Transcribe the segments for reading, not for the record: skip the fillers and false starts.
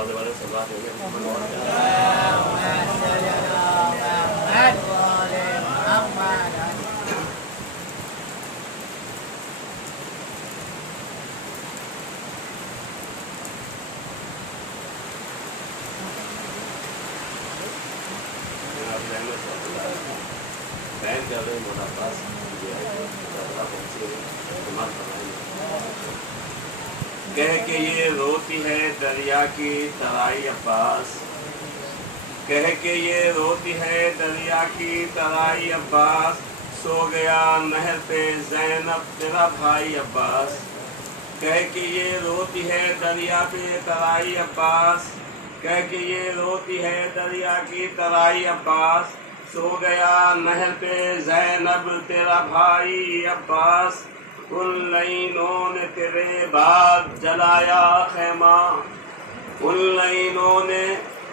آواز والے سزا دیں گے بینک کر رہے منافع کہہ کہ یہ روتی ہے دریا کی ترائی عباس کہہ کہ یہ روتی ہے دریا کی ترائی عباس سو گیا نہر پہ زینب تیرا بھائی عباس کہہ کہ یہ روتی ہے دریا پہ ترائی عباس کہہ کہ یہ روتی ہے دریا کی ترائی عباس سو گیا نہر پہ زینب تیرا بھائی عباس ان لائنوں نے تیرے بعد جلایا خیمہ ان لائنوں نے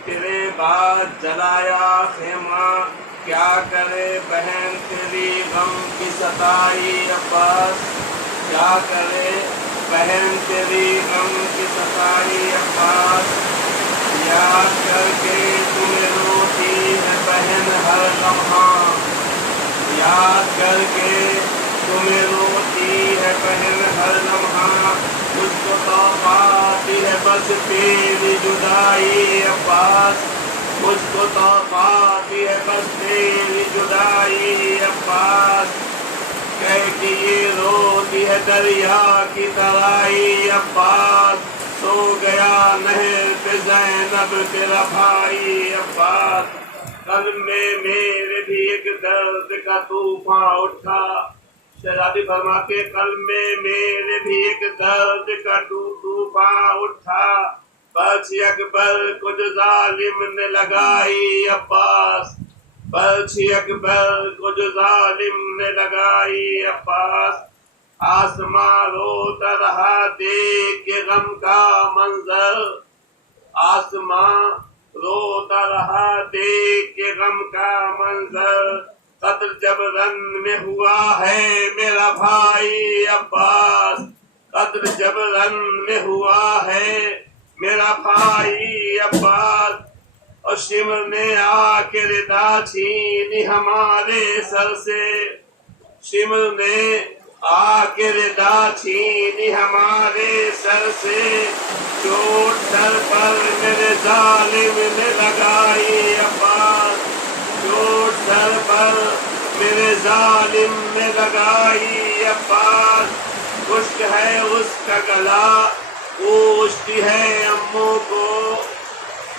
تیرے بعد جلایا خیمہ کیا کرے بہن تیری غم کی ستائی عباس کیا کرے بہن تیری غم کی ستائی عباس یاد کر کے تمہیں روتی ہے بہن ہر لمحہ یاد کر کے تمہیں روتی ہے بہن ہر لمحہ مجھ کو توبہ آتی ہے بس تیری جدائی عباس مجھ کو توبہ آتی ہے بس تیری جدائی عباس کہہ کہ یہ روتی ہے دریا کی ترائی عباس سو گیا نہر پہ زینب تیرا بھائی عباس قلب میں میرے بھی ایک درد کا طوفان اٹھا شہزادی فرماتے قلب میں میرے بھی ایک درد کا طوفان اٹھا بخش اکبر کو جو ظالم نے لگائی عباس بخش اکبر کو جو ظالم نے لگائی عباس آسمان روتا رہا دیکھ کے غم کا منظر آسمان روتا رہا دیکھ کے غم کا منظر قتل جب رن میں ہوا ہے میرا بھائی عباس قتل جب رن میں ہوا ہے میرا بھائی عباس اور شمر نے آ کے ردا چھینی ہمارے سر سے شمر نے آ کے ردا چھینی ہمارے سر سے چوٹ سر پر میرے ظالم نے لگائی عباس چوٹ سر پر میرے ظالم نے لگائی عباس خشک ہے اس کا گلا پوچھتی ہے اموں کو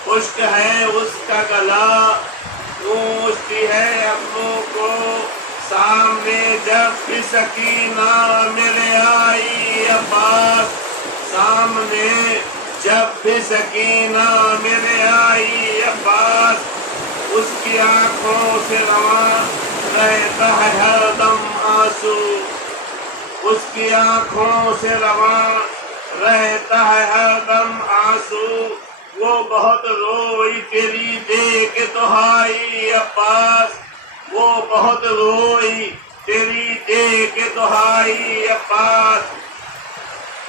خشک ہے اس کا گلا پوچھتی ہے اموں کو سامنے جب بھی سکینہ میرے آئی عباس سامنے جب بھی سکینہ میرے آئی عباس اس کی آنکھوں سے رواں رہتا ہے ہر دم آنسو اس کی آنکھوں سے رواں رہتا ہے ہر دم آنسو وہ بہت روئی تیری دیکھ دہائی عباس وہ بہت روئی تیری دیکھ دہائی عباس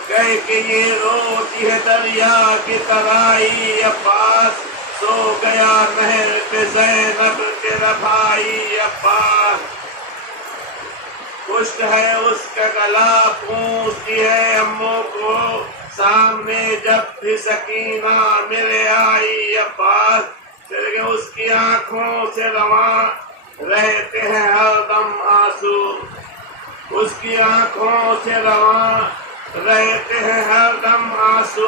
کہہ کہ یہ روتی ہے دریا کی ترائی عباس سو گیا نہر پہ زینب تیرا بھائی عباس خشک ہے اس کا گلا پوچھتی ہے اموں کو سامنے جب بھی سکینہ میرے آئی عباس اس کی آنکھوں سے رواں رہتے ہیں ہر دم آنسو اس کی آنکھوں سے رواں رہتے ہیں ہر دم آنسو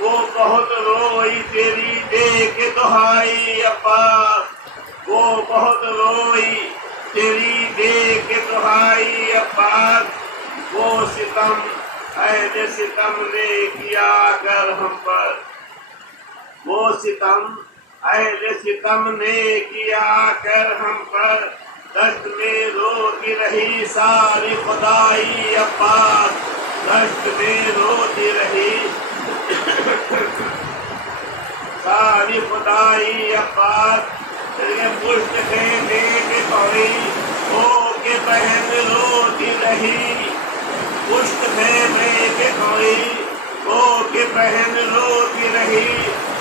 وہ بہت روئی تیری دیکھ دہائی عباس وہ بہت روئی تیری دیکھ دہائی عباس وہ ستم اہل ستم نے کیا کر ہم پر وہ ستم اہل ستم نے کیا کر ہم پر دشت میں روتی رہی ساری خدائی عباس دشت میں روتی رہی ساری خدائی عباس پشت خیمے کے پڑی ہو کے بہن روتی رہی پشت خیمے کے پڑی ہو کے بہن روتی رہی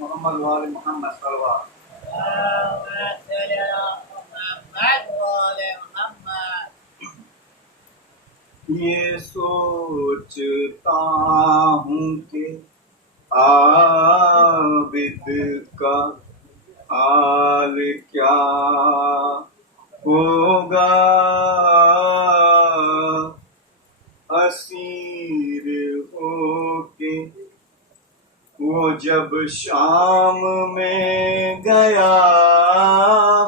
محمد وآل محمد صلوات. یہ سوچتا ہوں کہ عابد کا حال کیا ہوگا، اسیر ہو کے وہ جب شام میں گیا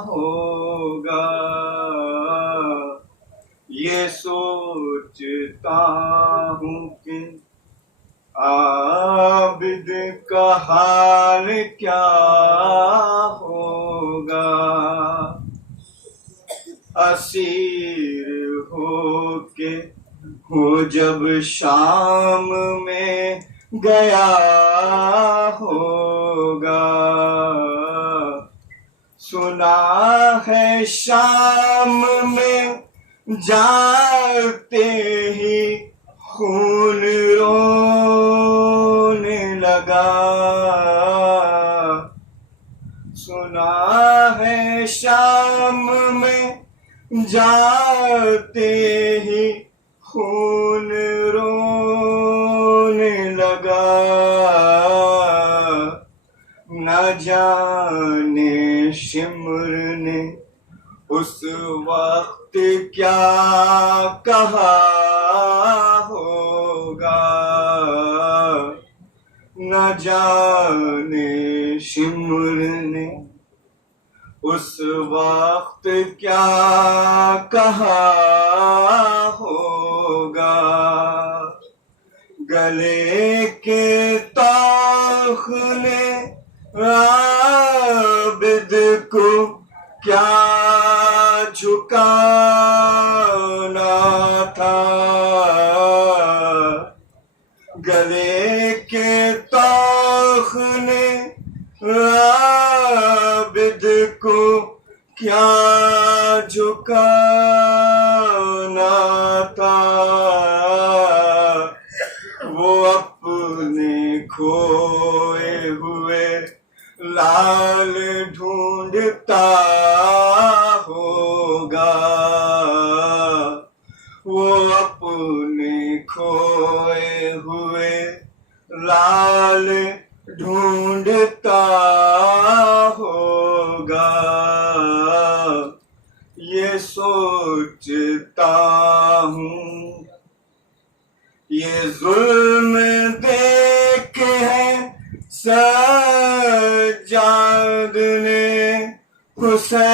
ہوگا۔ یہ سوچتا ہوں کہ عابد کا حال کیا ہوگا، اسیر ہو کے وہ جب شام میں گیا ہوگا۔ سنا ہے شام میں جاتے ہی خون رونے لگا، سنا ہے شام میں جاتے ہی خون رونے لگا۔ نہ جانے شمر نے اس وقت کیا کہا ہوگا، نہ جانے شمر نے اس وقت کیا کہا ہوگا۔ گلے کے طوق نے عابد کو کیا جھکانا تھا، گلے کے طوق نے عابد کو کیا جھکانا تھا۔ وہ اپنے کھوئے ہوئے لال ڈھونڈتا ہوگا، وہ اپنے کھوئے ہوئے لال ڈھونڈتا ہوگا۔ یہ سوچتا ہوں یہ ظلم دیکھ ہے سجاد نے حسین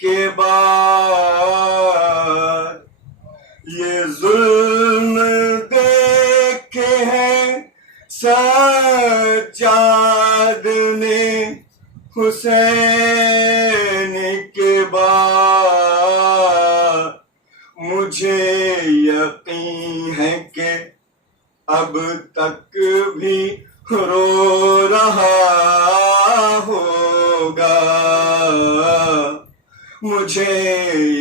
کے بعد، یہ ظلم دیکھ سجاد نے حسین کے بعد مجھے یقین ہے کہ اب تک بھی رو رہا ہوگا، مجھے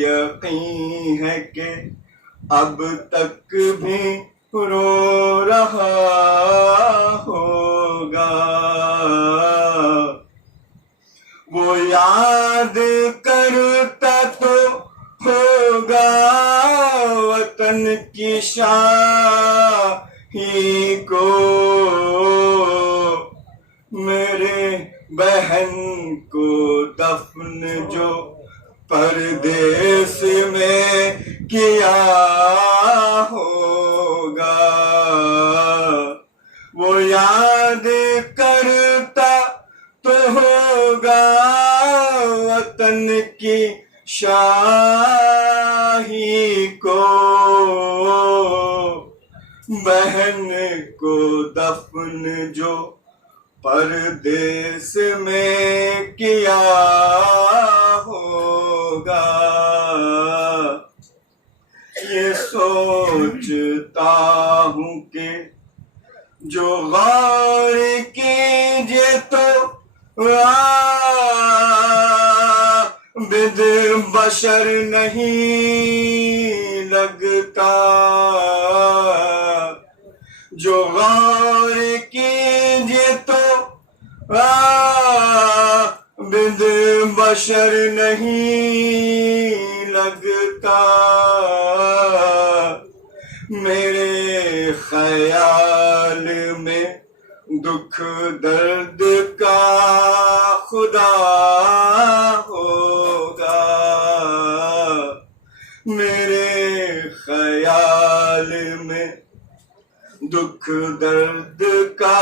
یقین ہے کہ اب تک بھی رو رہا ہوگا۔ وہ یاد کرتا تو ہوگا وطن کی شاہی کو، میرے بہن کو دفن جو پردیس میں کیا ہوگا۔ وہ یاد کرتا تو ہوگا وطن کی شاہی کو، بہن کو دفن جو پردیس میں کیا ہوگا۔ یہ سوچتا ہوں کہ جو غور کیجئے تو عابد بشر نہیں لگتا، جو غور کیجئے تو عابد بشر نہیں لگتا، میرے خیال میں دکھ درد کا خدا ہوگا، میرے خیال میں دکھ درد کا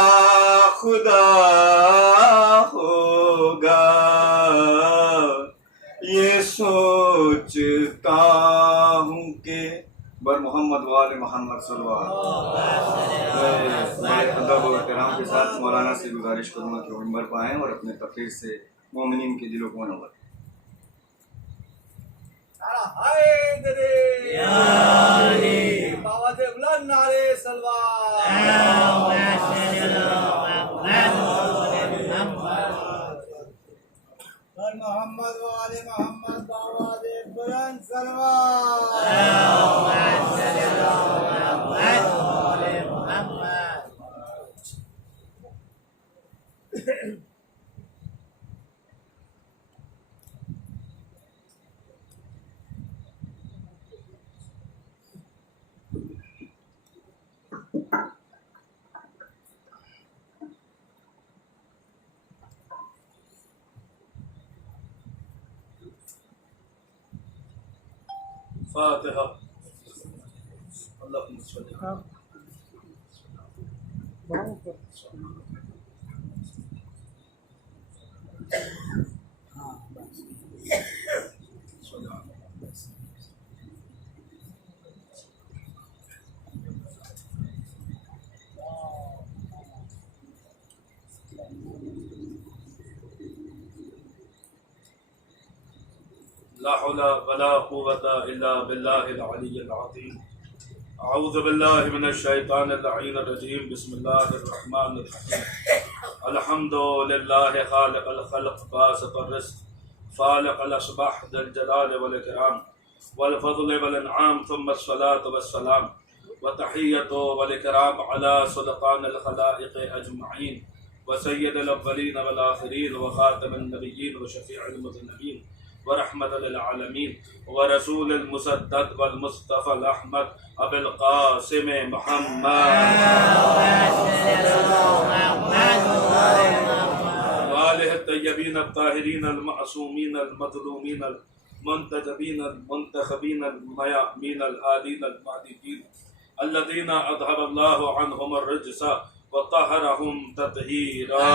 خدا ہوگا۔ یہ سوچتا ہوں کہ بر محمد وآل محمد صلی اللہ علیہ وسلم۔ میں ادب و احترام کے ساتھ مولانا سے گزارش کروں گا کہ وہ منبر پر آئیں اور اپنے تقریر سے مومنین کے دلوں کو منور کریں۔ محمد وآل محمد باواد بلند فاتحہ۔ اللہم صلی لا حول ولا قوة إلا بالله العلي العظيم۔ أعوذ بالله من الشيطان اللعين الرجيم، بسم الله الرحمن الرحيم۔ الحمد لله خالق الخلق باسط الرزق فالق الأصباح ذا الجلال والإكرام والفضل والإنعام، ثم الصلاة والسلام وتحية والإكرام على سلطان الخلائق أجمعين وسيد الأولين والآخرين وخاتم النبيين وشفيع المذنبين ورحمة للعالمين ورسول المسدد والمصطفى الأحمد أبي القاسم محمد وآله الطيبين الطاهرين المعصومين المظلومين المنتجبين المنتخبين الميامين الهادين المهديين الذين أذهب الله عنهم الرجس وطهرهم تطهيرا۔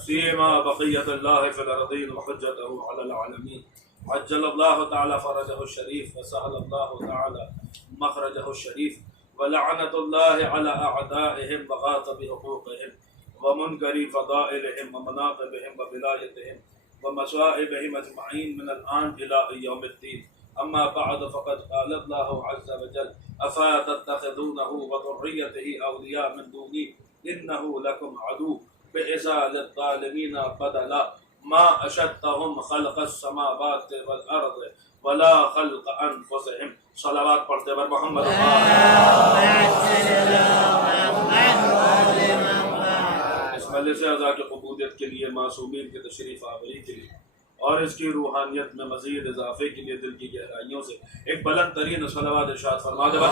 سيما بقية الله في الأرضين وحجته على العالمين. عجل الله تعالى فرجه الشريف وسهل الله تعالى مخرجه الشريف، ولعنة الله على أعدائهم وغاصب حقوقهم ومنكر فضائلهم ومناقبهم وبلايتهم ومصائبهم أجمعين من الآن إلى يوم الدين. أما بعد فقد قال الله عز وجل: أفتتخذونه وذريته أولياء من دوني إنه لكم عدو بئس للظالمين بدلا ما أشدهم خلق السماوات والأرض ولا خلق أنفسهم. صلوات پڑھتے بر محمد. اس مجلس اعزاء کی قبولیت کے لیے، معصومین کے تشریف آوری کے لیے اور اس کی روحانیت میں مزید اضافے کے لیے دل کی گہرائیوں سے ایک بلند ترین صلوات ارشاد فرما دے بر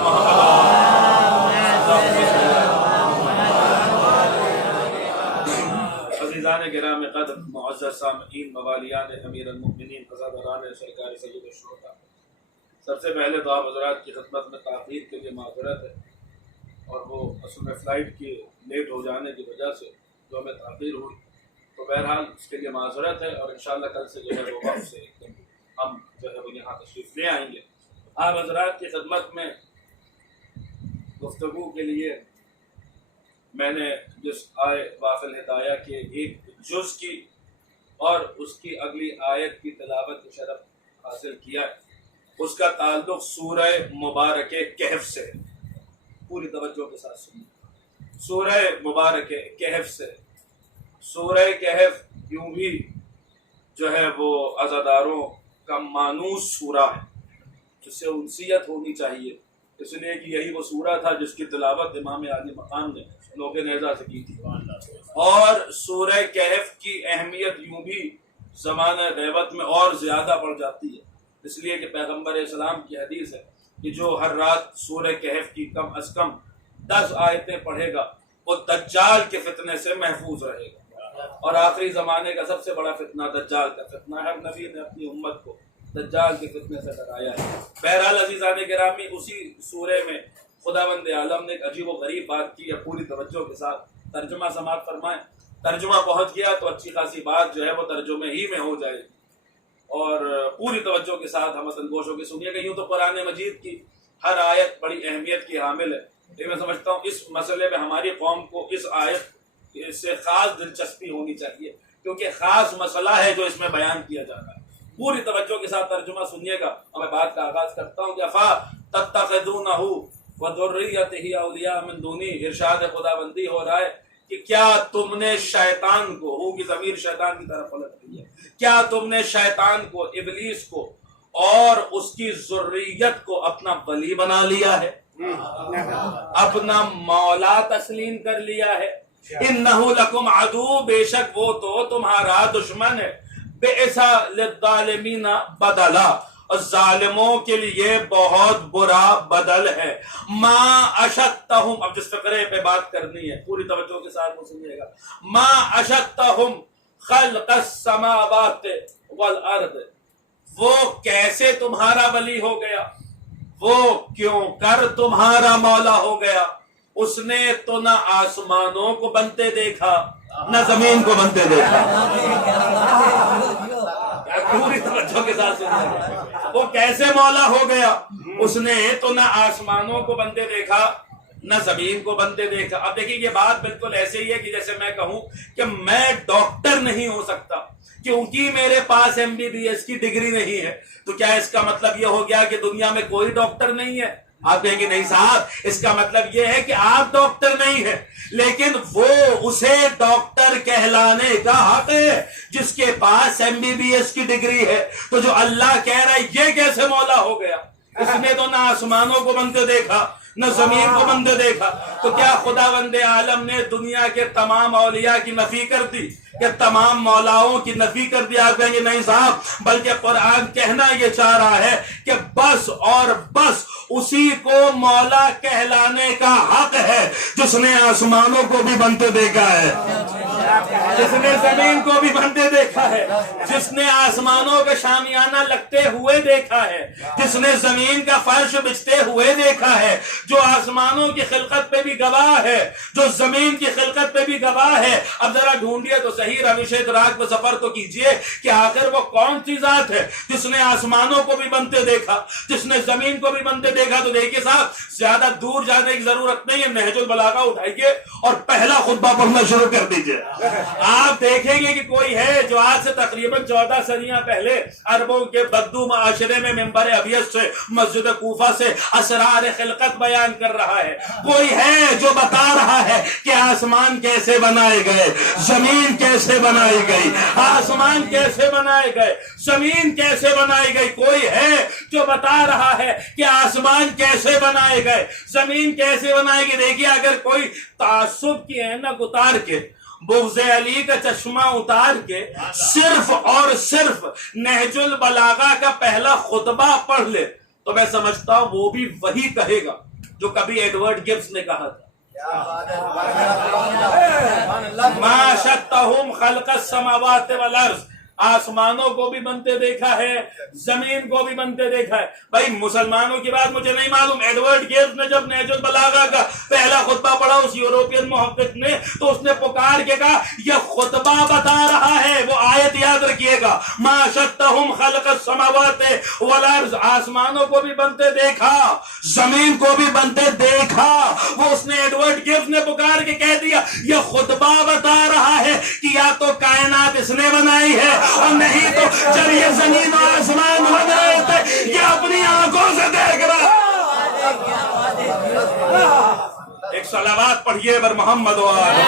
عزیزان گرامی قدر، معزز سامعین، موالیان امیر المؤمنین، عزاداران سرکار سید الشہداء، سب سے پہلے تو آپ حضرات کی خدمت میں تاخیر کے لیے معذرت ہے، اور وہ اصل میں فلائٹ کی لیٹ ہو جانے کی وجہ سے جو ہمیں تاخیر ہوئی، تو بہرحال اس کے لیے معذرت ہے، اور انشاءاللہ کل سے جو ہے وہ وقت سے ایک دم ہم جو ہے وہ یہاں تشریف لے آئیں گے. آپ حضرات کی خدمت میں گفتگو کے لیے میں نے جس آئے وافل ہدایہ کے ایک جز کی اور اس کی اگلی آیت کی تلاوت کی شرف حاصل کیا ہے، اس کا تعلق سورہ مبارک کہف سے. پوری توجہ کے ساتھ سنیے. سورہ مبارک کہف سے. سورہ کہف یوں بھی جو ہے وہ عزاداروں کا مانوس سورہ ہے، جس سے انسیت ہونی چاہیے، اس لیے کہ یہی وہ سورہ تھا جس کی تلاوت امام عالی مقام نے لوگ نیزہ سے کی تھی. اور سورہ کہف کی اہمیت یوں بھی زمانہ غیبت میں اور زیادہ بڑھ جاتی ہے، اس لیے کہ پیغمبر اسلام کی حدیث ہے کہ جو ہر رات سورہ کہف کی کم از کم 10 آیتیں پڑھے گا وہ دجال کے فتنے سے محفوظ رہے گا. اور آخری زمانے کا سب سے بڑا فتنہ دجال کا فتنہ ہے. نبی نے اپنی امت کو دجال کے فتنے سے ڈرایا ہے. بہرحال عزیزان گرامی، اسی سورے میں خداوند عالم نے ایک عجیب و غریب بات کی ہے. پوری توجہ کے ساتھ ترجمہ سماعت فرمائیں. ترجمہ پہنچ گیا تو اچھی خاصی بات جو ہے وہ ترجمے ہی میں ہو جائے گی، اور پوری توجہ کے ساتھ ہم گوش ہو کے سنیے گا. یوں تو قرآن مجید کی ہر آیت بڑی اہمیت کی حامل ہے، لیکن میں سمجھتا ہوں اس مسئلے میں ہماری قوم کو اس آیت سے خاص دلچسپی ہونی چاہیے، کیونکہ خاص مسئلہ ہے جو اس میں بیان کیا جا رہا ہے. پوری توجہ کے ساتھ ترجمہ سنیے گا اور میں بات کا آغاز کرتا ہوں. تتخذونہ وذریتہ اولیاء من دونی. ارشاد خداوندی ہو رہا ہے کہ کیا تم نے شیطان کو، ہو کی ضمیر شیطان کی طرف پلٹ رہی ہے، کیا تم نے شیطان کو، ابلیس کو اور اس کی ذریت کو اپنا ولی بنا لیا ہے، اپنا مولا تسلیم کر لیا ہے؟ انہو لکم عدو، بے شک وہ تو تمہارا دشمن ہے. بئس للظالمین بدلا، اور ظالموں کے لیے بہت برا بدل ہے. ما اشدتہم، اب جس فقرے پہ بات کرنی ہے پوری توجہ کے ساتھ وہ سنیے گا. ما اشدتہم خلق السماوات والارض، وہ کیسے تمہارا ولی ہو گیا، وہ کیوں کر تمہارا مولا ہو گیا. اس نے تو نہ آسمانوں کو بنتے دیکھا نہ زمین کو بنتے دیکھا. پوری توجہ کے ساتھ سنیے. وہ کیسے مولا ہو گیا؟ اس نے تو نہ آسمانوں کو بنتے دیکھا نہ زمین کو بنتے دیکھا. اب دیکھیں یہ بات بالکل ایسے ہی ہے کہ جیسے میں کہوں کہ میں ڈاکٹر نہیں ہو سکتا کیونکہ میرے پاس MBBS کی ڈگری نہیں ہے. تو کیا اس کا مطلب یہ ہو گیا کہ دنیا میں کوئی ڈاکٹر نہیں ہے؟ آپ کہیں گے نہیں صاحب، اس کا مطلب یہ ہے کہ آپ ڈاکٹر نہیں ہیں، لیکن وہ اسے ڈاکٹر کہلانے کا حق ہے جس کے پاس MBBS کی ڈگری ہے. تو جو اللہ کہہ رہا ہے یہ کیسے مولا ہو گیا؟ اس نے تو نہ آسمانوں کو بنتے دیکھا نہ زمین کو بنتے دیکھا. تو کیا خداوند عالم نے دنیا کے تمام اولیاء کی نفی کر دی کہ تمام مولاؤں کی نفی کر دی؟ آپ کہیں گے نہیں صاحب، بلکہ قرآن کہنا یہ چاہ رہا ہے کہ بس اور بس اسی کو مولا کہلانے کا حق ہے جس نے آسمانوں کو بھی بنتے دیکھا ہے، جس نے زمین کو بھی بنتے دیکھا ہے، جس نے آسمانوں کا شامیانہ لگتے ہوئے دیکھا ہے، جس نے زمین کا فرش بچھتے ہوئے دیکھا ہے، جو آسمانوں کی خلقت پہ بھی گواہ ہے، جو زمین کی خلقت پہ بھی گواہ ہے۔ اب ذرا ڈھونڈیے تو صحیح روش ادراک پہ سفر تو کیجئے کہ آخر وہ کون سی ذات ہے جس نے آسمانوں کو بھی بنتے دیکھا، جس نے زمین کو بھی بنتے دیکھا۔ تو دیکھیے صاحب، زیادہ دور جانے کی ضرورت نہیں ہے، نہج البلاغہ اٹھائیے اور پہلا خطبہ پڑھنا شروع کر دیجئے۔ آپ دیکھیں گے کہ کوئی ہے جو آج سے تقریباً 14 صدیاں پہلے عربوں کے بدو معاشرے میں منبر ابیض سے مسجد کوفہ سے اسرار خلقت بیان کر رہا ہے، کوئی ہے جو بتا رہا ہے کہ آسمان کیسے بنائے گئے، زمین کیسے بنائی گئی، آسمان کیسے بنائے گئے، زمین کیسے بنائی گئی، کوئی ہے جو بتا رہا ہے کہ آسمان کیسے بنائے گئے، زمین کیسے بنائے گی۔ دیکھیے، اگر کوئی تعصب کی اینک اتار کے، بغض علی کا چشمہ اتار کے صرف اور صرف نہج البلاغہ کا پہلا خطبہ پڑھ لے تو میں سمجھتا ہوں وہ بھی وہی کہے گا جو کبھی ایڈورڈ گبس نے کہا تھا، ما شتہم خلق السماوات والارض، آسمانوں کو بھی بنتے دیکھا ہے، زمین کو بھی بنتے دیکھا ہے۔ بھائی مسلمانوں کی بات مجھے نہیں معلوم، ایڈورڈ گیبس نے جب نہج البلاغہ کا پہلا خطبہ پڑھا اس یوروپین محقق نے، تو اس نے پکار کے کہا یہ خطبہ بتا رہا ہے، وہ آیت یاد رکھیے گا، ما شتہم خلق السماوات والارض، آسمانوں کو بھی بنتے دیکھا، زمین کو بھی بنتے دیکھا۔ وہ اس نے ایڈورڈ گیبس نے پکار کے کہہ دیا یہ خطبہ بتا رہا ہے کہ یا تو کائنات اس نے بنائی ہے اور نہیں تو جب یہ زمین اور آسمان بن رہے تھے یہ اپنی آنکھوں سے دیکھ رہا۔ ایک صلوات پڑھیے بر محمد و آلہ۔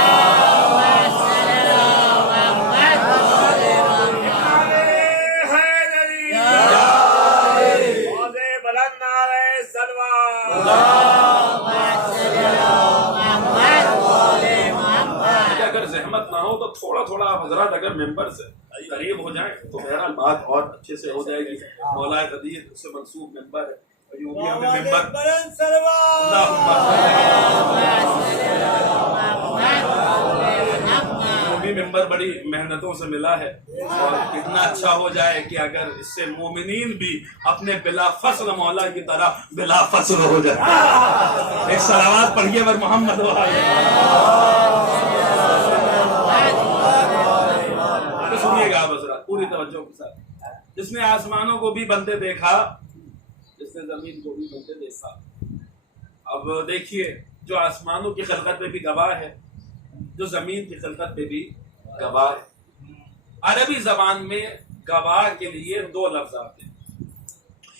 اگر زحمت نہ ہو تو تھوڑا تھوڑا آپ حضرات اگر ممبر سے قریب ہو جائیں تو بہرحال بات اور اچھے سے ہو جائے گی۔ مولا قدیر سے منسوب ممبر ہے، ایوبیہ میں ممبر، بھی ممبر بڑی محنتوں سے ملا ہے، اور اتنا اچھا ہو جائے کہ اگر اس سے مومنین بھی اپنے بلا فصل مولا کی طرح بلا فصل ہو جائے۔ ایک صلوات پڑھیے بر محمد و سنیے گا آپ حضرات پوری توجہ کے ساتھ۔ جس نے آسمانوں کو بھی بنتے دیکھا، جس نے زمین کو بھی بنتے دیکھا۔ اب دیکھیے، جو آسمانوں کی خلقت پہ بھی گواہ ہے، جو زمین کی خلقت پہ بھی گواہ ہے۔ عربی زبان میں گواہ کے لیے دو لفظ آتے ہیں،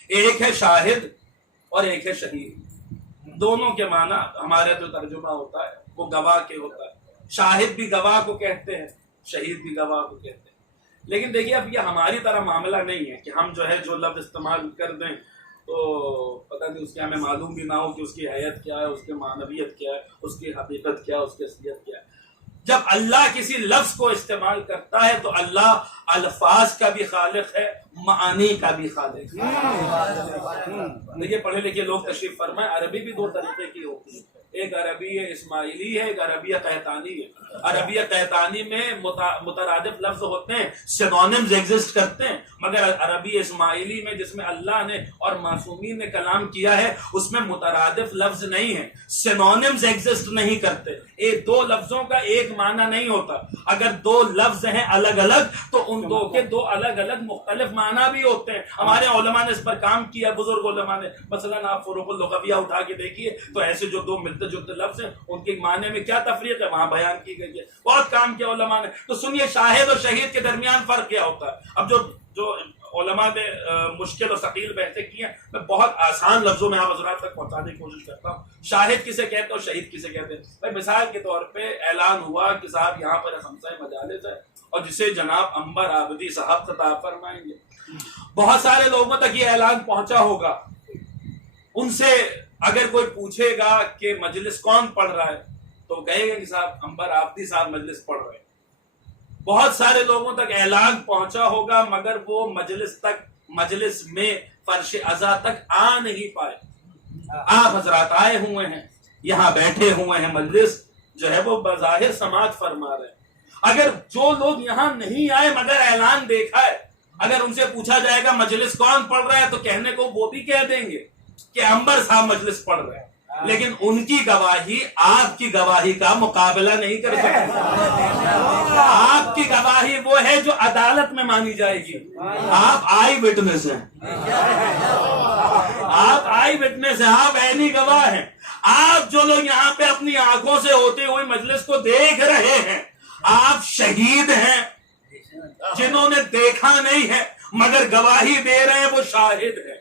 ایک ہے شاہد اور ایک ہے شہید۔ دونوں کے معنی ہمارے جو ترجمہ ہوتا ہے وہ گواہ کے ہوتا ہے۔ شاہد بھی گواہ کو کہتے ہیں، شہید بھی گواہ کو کہتے ہیں۔ لیکن دیکھیے، اب یہ ہماری طرح معاملہ نہیں ہے کہ ہم جو ہے جو لفظ استعمال کر دیں تو پتہ نہیں اس کے ہمیں معلوم بھی نہ ہو کہ اس کی حیت کیا ہے، اس کی معنویت کیا ہے، اس کی حقیقت کیا ہے، اس کی اصلیت کیا ہے۔ جب اللہ کسی لفظ کو استعمال کرتا ہے تو اللہ الفاظ کا بھی خالق ہے، معانی کا بھی خالق ہے۔ دیکھیے، پڑھے لکھے لوگ تشریف فرمائیں، عربی بھی دو طریقے کی ہوتی ہے، ایک عربی اسماعیلی ہے، ایک عربیہ قحطانی ہے۔ عربیہ قحطانی میں مترادف لفظ ہوتے ہیں، سینونیمز ایگزسٹ کرتے ہیں، مگر عربی اسماعیلی میں جس میں اللہ نے اور معصومین نے کلام کیا ہے اس میں مترادف لفظ نہیں ہے، سینونیمز ایگزسٹ نہیں کرتے۔ ایک دو لفظوں کا ایک معنی نہیں ہوتا۔ اگر دو لفظ ہیں الگ الگ تو ان دو کے دو الگ الگ مختلف معنی بھی ہوتے ہیں۔ ہمارے علماء نے اس پر کام کیا، بزرگ علماء نے، مثلا آپ فروق اللغویہ اٹھا کے دیکھیے تو ایسے جو دو ملتے جلتے لفظ ہیں ان کے معنی میں کیا تفریق ہے وہاں بیان کی گئی ہے۔ بہت کام کیا علماء نے۔ تو سنیے، شاہد اور شہید کے درمیان فرق کیا ہوتا ہے۔ اب جو علماء نے مشکل اور ثقیل بحثیں کی ہیں، میں بہت آسان لفظوں میں آپ حضرات تک پہنچانے کی کوشش کرتا ہوں۔ شاہد کسے کہتے ہیں اور شہید کسے کہتے ہیں؟ بھائی مثال کے طور پہ اعلان ہوا کہ صاحب یہاں پر خمسہ مجالس ہے اور جسے جناب عنبر عابدی صاحب خطاب فرمائیں گے۔ بہت سارے لوگوں تک یہ اعلان پہنچا ہوگا، ان سے اگر کوئی پوچھے گا کہ مجلس کون پڑھ رہا ہے تو کہے گا کہ صاحب عنبر عابدی صاحب مجلس پڑھ رہے ہیں۔ بہت سارے لوگوں تک اعلان پہنچا ہوگا مگر وہ مجلس میں فرش عزا تک آ نہیں پائے۔ آپ حضرات آئے ہوئے ہیں, یہاں بیٹھے ہوئے ہیں, مجلس جو ہے وہ بظاہر سماعت فرما رہے ہیں. اگر جو لوگ یہاں نہیں آئے مگر اعلان دیکھا ہے, اگر ان سے پوچھا جائے گا مجلس کون پڑھ رہا ہے تو کہنے کو وہ بھی کہہ دیں گے کہ انبر صاحب مجلس پڑھ رہے ہیں, لیکن ان کی گواہی آپ کی گواہی کا مقابلہ نہیں کر سکتی. آپ کی گواہی وہ ہے جو عدالت میں مانی جائے گی. آپ آئی وٹنس ہیں, آپ آئی وٹنس ہیں, آپ عینی گواہ ہیں. آپ جو لوگ یہاں پہ اپنی آنکھوں سے ہوتے ہوئے مجلس کو دیکھ رہے ہیں, آپ شہید ہیں. جنہوں نے دیکھا نہیں ہے مگر گواہی دے رہے ہیں وہ شاہد ہیں.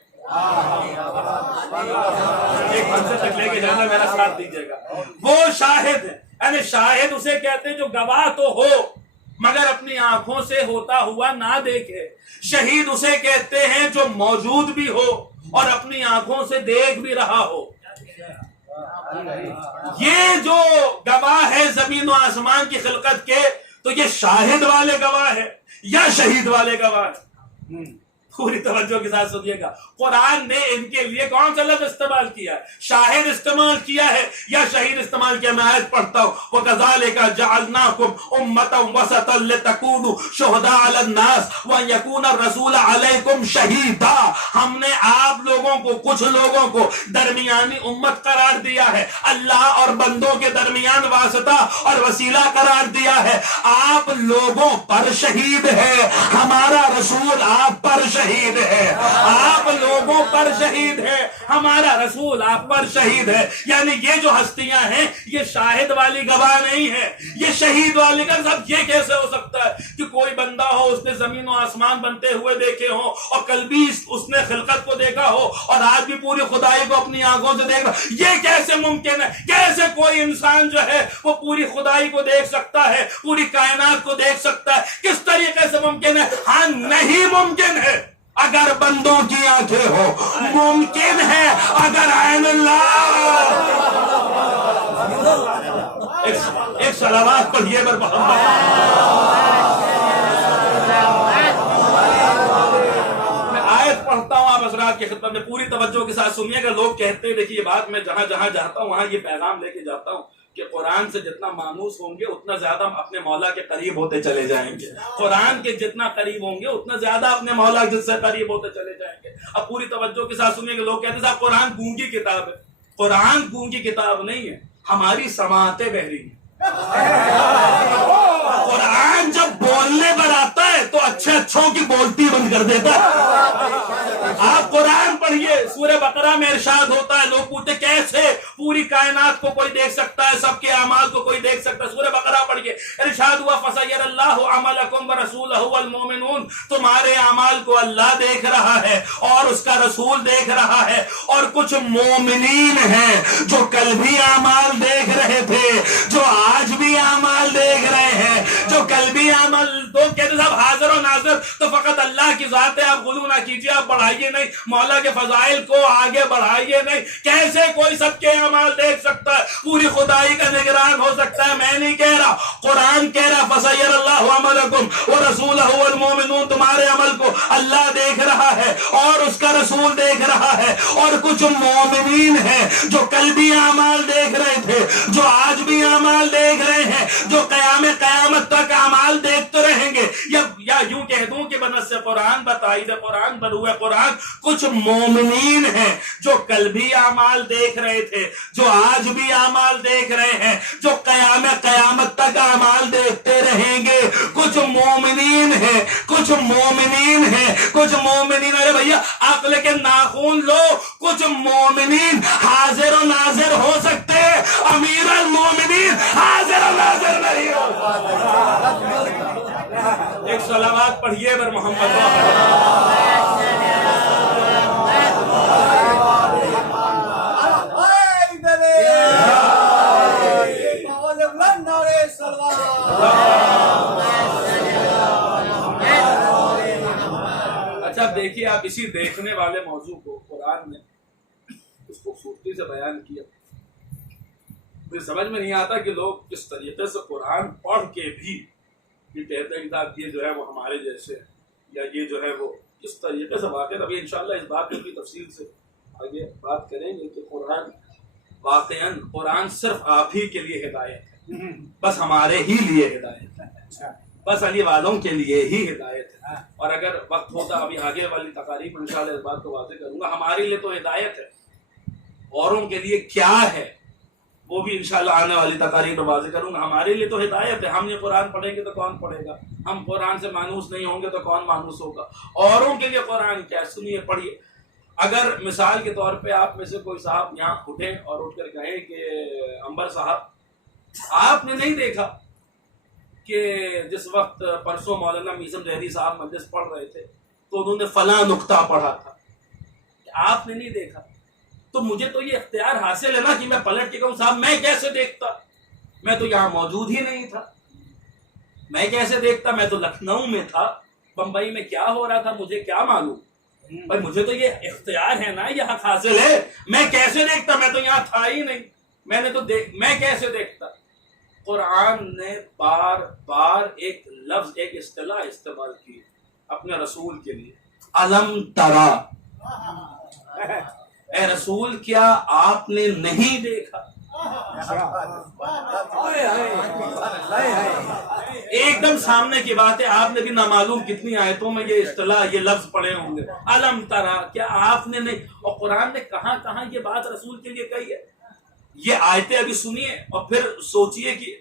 ایک منظر تک لے کے جانا, میرا ساتھ دیجیے گا. وہ شاہد ہے, یعنی شاہد اسے کہتے ہیں جو گواہ تو ہو مگر اپنی آنکھوں سے ہوتا ہوا نہ دیکھے. شہید اسے کہتے ہیں جو موجود بھی ہو اور اپنی آنکھوں سے دیکھ بھی رہا ہو. یہ جو گواہ ہے زمین و آسمان کی خلقت کے, تو یہ شاہد والے گواہ ہے یا شہید والے گواہ ہے؟ پوری توجہ کے ساتھ سنیے گا. قرآن نے ان کے لیے کون سا لفظ استعمال کیا ہے؟ شاہد استعمال کیا ہے یا شہید استعمال کیا؟ میں آیت پڑھتا ہوں, وَكَذَلِكَ جَعَلْنَاكُمْ أُمَّةً وَسَطًا لِتَكُونُوا شُهَدَاءَ عَلَى النَّاسِ وَيَكُونَ الرَّسُولُ عَلَيْكُمْ شَهِيدًا. ہم نے آپ لوگوں کو, کچھ لوگوں کو درمیانی امت قرار دیا ہے, اللہ اور بندوں کے درمیان واسطہ اور وسیلہ قرار دیا ہے. آپ لوگوں پر شہید ہے, ہمارا رسول آپ پر شہید ہے. آپ لوگوں پر شہید ہے, ہمارا رسول آپ پر شہید ہے. یعنی یہ جو ہستیاں ہیں یہ شاہد والی گواہ نہیں ہے, یہ شہید والی گواہ. سب یہ کیسے ہو سکتا ہے کہ کوئی بندہ ہو, اس نے زمین و آسمان بنتے ہوئے دیکھے ہو اور کل بھی اس نے خلقت کو دیکھا ہو اور آج بھی پوری خدائی کو اپنی آنکھوں سے دیکھ رہا. یہ کیسے ممکن ہے؟ کیسے کوئی انسان جو ہے وہ پوری خدائی کو دیکھ سکتا ہے, پوری کائنات کو دیکھ سکتا ہے؟ کس طریقے سے ممکن ہے؟ ہاں نہیں ممکن ہے اگر بندوں کی آنکھیں ہو, ممکن ہے اگر عین اللہ. ایک صلوات پڑھیے بر محمد. میں آیت پڑھتا ہوں آپ حضرات کی خدمت میں, پوری توجہ کے ساتھ سنیے گا. لوگ کہتے ہیں, دیکھیے یہ بات میں جہاں جہاں جاتا ہوں وہاں یہ پیغام لے کے جاتا ہوں کہ قرآن سے جتنا مانوس ہوں گے اتنا زیادہ ہم اپنے مولا کے قریب ہوتے چلے جائیں گے. قرآن کے جتنا قریب ہوں گے اتنا زیادہ اپنے مولا جس سے قریب ہوتے چلے جائیں گے. اب پوری توجہ کے ساتھ سنیے گا. لوگ کہتے ہیں صاحب قرآن گونگی کتاب ہے. قرآن گونگی کتاب نہیں ہے, ہماری سماعتیں بہری ہیں. قرآن جب بولنے پر آتا ہے تو اچھے اچھوں کی بولتی بند کر دیتا ہے. آپ قرآن پڑھیے, سورہ بقرہ میں ارشاد ہوتا ہے, لوگ پوچھتے کیسے پوری کائنات کو کوئی دیکھ سکتا ہے, سب کے اعمال کو کوئی دیکھ سکتا ہے. سورہ بقرہ پڑھیے, ارشاد ہوا فَسَيَرَ اللَّهُ عَمَلَكُمْ وَرَسُولُهُ وَالْمُؤْمِنُونَ. تمہارے اعمال کو اللہ دیکھ رہا ہے اور اس کا رسول دیکھ رہا ہے, اور کچھ مومنین ہیں جو کل بھی اعمال دیکھ رہے تھے, جو آج بھی اعمال دیکھ رہے ہیں, جو کل بھی عمل. تو کہتے صاحب حاضر و ناظر تو فقط اللہ کی ذات ہے, آپ غلو نہ کیجیے, آپ بڑھائیے نہیں, مولا کے فضائل کو آگے بڑھائیے نہیں. کیسے کوئی سب کے اعمال دیکھ سکتا ہے, پوری خدائی کا نگران ہو سکتا ہے؟ میں نہیں کہہ رہا, قرآن کہہ رہا فَسَيَرَ اللَّهُ عَمَلَكُمْ وَرَسُولُهُ وَالْمُؤْمِنُونَ. تمہارے عمل کو اللہ دیکھ رہا ہے اور اس کا رسول دیکھ رہا ہے, اور کچھ مومنین ہیں جو کل بھی اعمال دیکھ رہے تھے, جو آج بھی اعمال دیکھ رہے ہیں, جو قیامت تک اعمال دیکھتے رہیں گے. یا یوں کہہ دوں کہ بنص قرآن, بتائید قرآن, بروح قرآن, کچھ مومنین ہیں جو کل بھی اعمال دیکھ رہے تھے, جو آج بھی اعمال دیکھ رہے ہیں, جو قیامت تک اعمال دیکھتے رہیں گے. کچھ مومنین ہیں, کچھ مومنین ہیں, کچھ مومنین. ارے بھیا عقل کے ناخون لو, کچھ مومنین حاضر و ناظر ہو سکتے ہیں, امیر المومنین حاضر و ناظر نہیں ہو. ایک صلوات پڑھیے بر محمد. اچھا دیکھیے, آپ اسی دیکھنے والے موضوع کو قرآن نے اس خوبصورتی سے بیان کیا. مجھے سمجھ میں نہیں آتا کہ لوگ کس طریقے سے قرآن پڑھ کے بھی یہ کہتے ہیں کہ یہ جو ہے وہ ہمارے جیسے, یا یہ جو ہے وہ کس طریقے سے واقع. ابھی انشاءاللہ اس بات کی تفصیل سے آگے بات کریں گے کہ قرآن واقعاً قرآن صرف آپ ہی کے لیے ہدایت ہے، بس ہمارے ہی لیے ہدایت ہے، بس علی والوں کے لیے ہی ہدایت ہے۔ اور اگر وقت ہوتا ابھی آگے والی تقاریب میں انشاءاللہ اس بات کو واضح کروں گا، ہمارے لیے تو ہدایت ہے، اوروں کے لیے کیا ہے وہ بھی انشاءاللہ آنے والی تقاریب میں واضح کروں گا۔ ہمارے لیے تو ہدایت ہے، ہم یہ قرآن پڑھیں گے تو کون پڑھے گا، ہم قرآن سے مانوس نہیں ہوں گے تو کون مانوس ہوگا۔ اوروں کے لیے قرآن کیا، سنیے پڑھیے۔ اگر مثال کے طور پہ آپ میں سے کوئی صاحب یہاں اٹھیں اور اٹھ کر کہیں کہ انبر صاحب آپ نے نہیں دیکھا کہ جس وقت پرسوں مولانا میزم ظہری صاحب مجلس پڑھ رہے تھے تو انہوں نے فلاں نقطہ پڑھا تھا، آپ نے نہیں دیکھا، تو مجھے تو یہ اختیار حاصل ہے نا کہ میں پلٹ کے کہوں صاحب میں کیسے دیکھتا، میں تو یہاں موجود ہی نہیں تھا، میں کیسے دیکھتا، میں تو لکھنؤ میں تھا، بمبئی میں کیا ہو رہا تھا مجھے کیا معلوم، بھائی مجھے تو یہ اختیار ہے نا، یہ حق حاصل ہے، میں کیسے دیکھتا، میں تو یہاں تھا ہی نہیں، میں نے تو میں کیسے دیکھتا۔ قرآن نے بار بار ایک لفظ، ایک اصطلاح استعمال کی اپنے رسول کے لیے، علم ترا، اے رسول کیا آپ نے نہیں دیکھا۔ ایک دم سامنے کی بات ہے، آپ نے بھی نامعلوم کتنی آیتوں میں یہ اصطلاح، یہ لفظ پڑھے ہوں گے، علم ترا، کیا آپ نے نہیں، اور قرآن نے کہاں کہاں یہ بات رسول کے لیے کہی ہے۔ یہ آیتیں ابھی سنیے اور پھر سوچئے کہ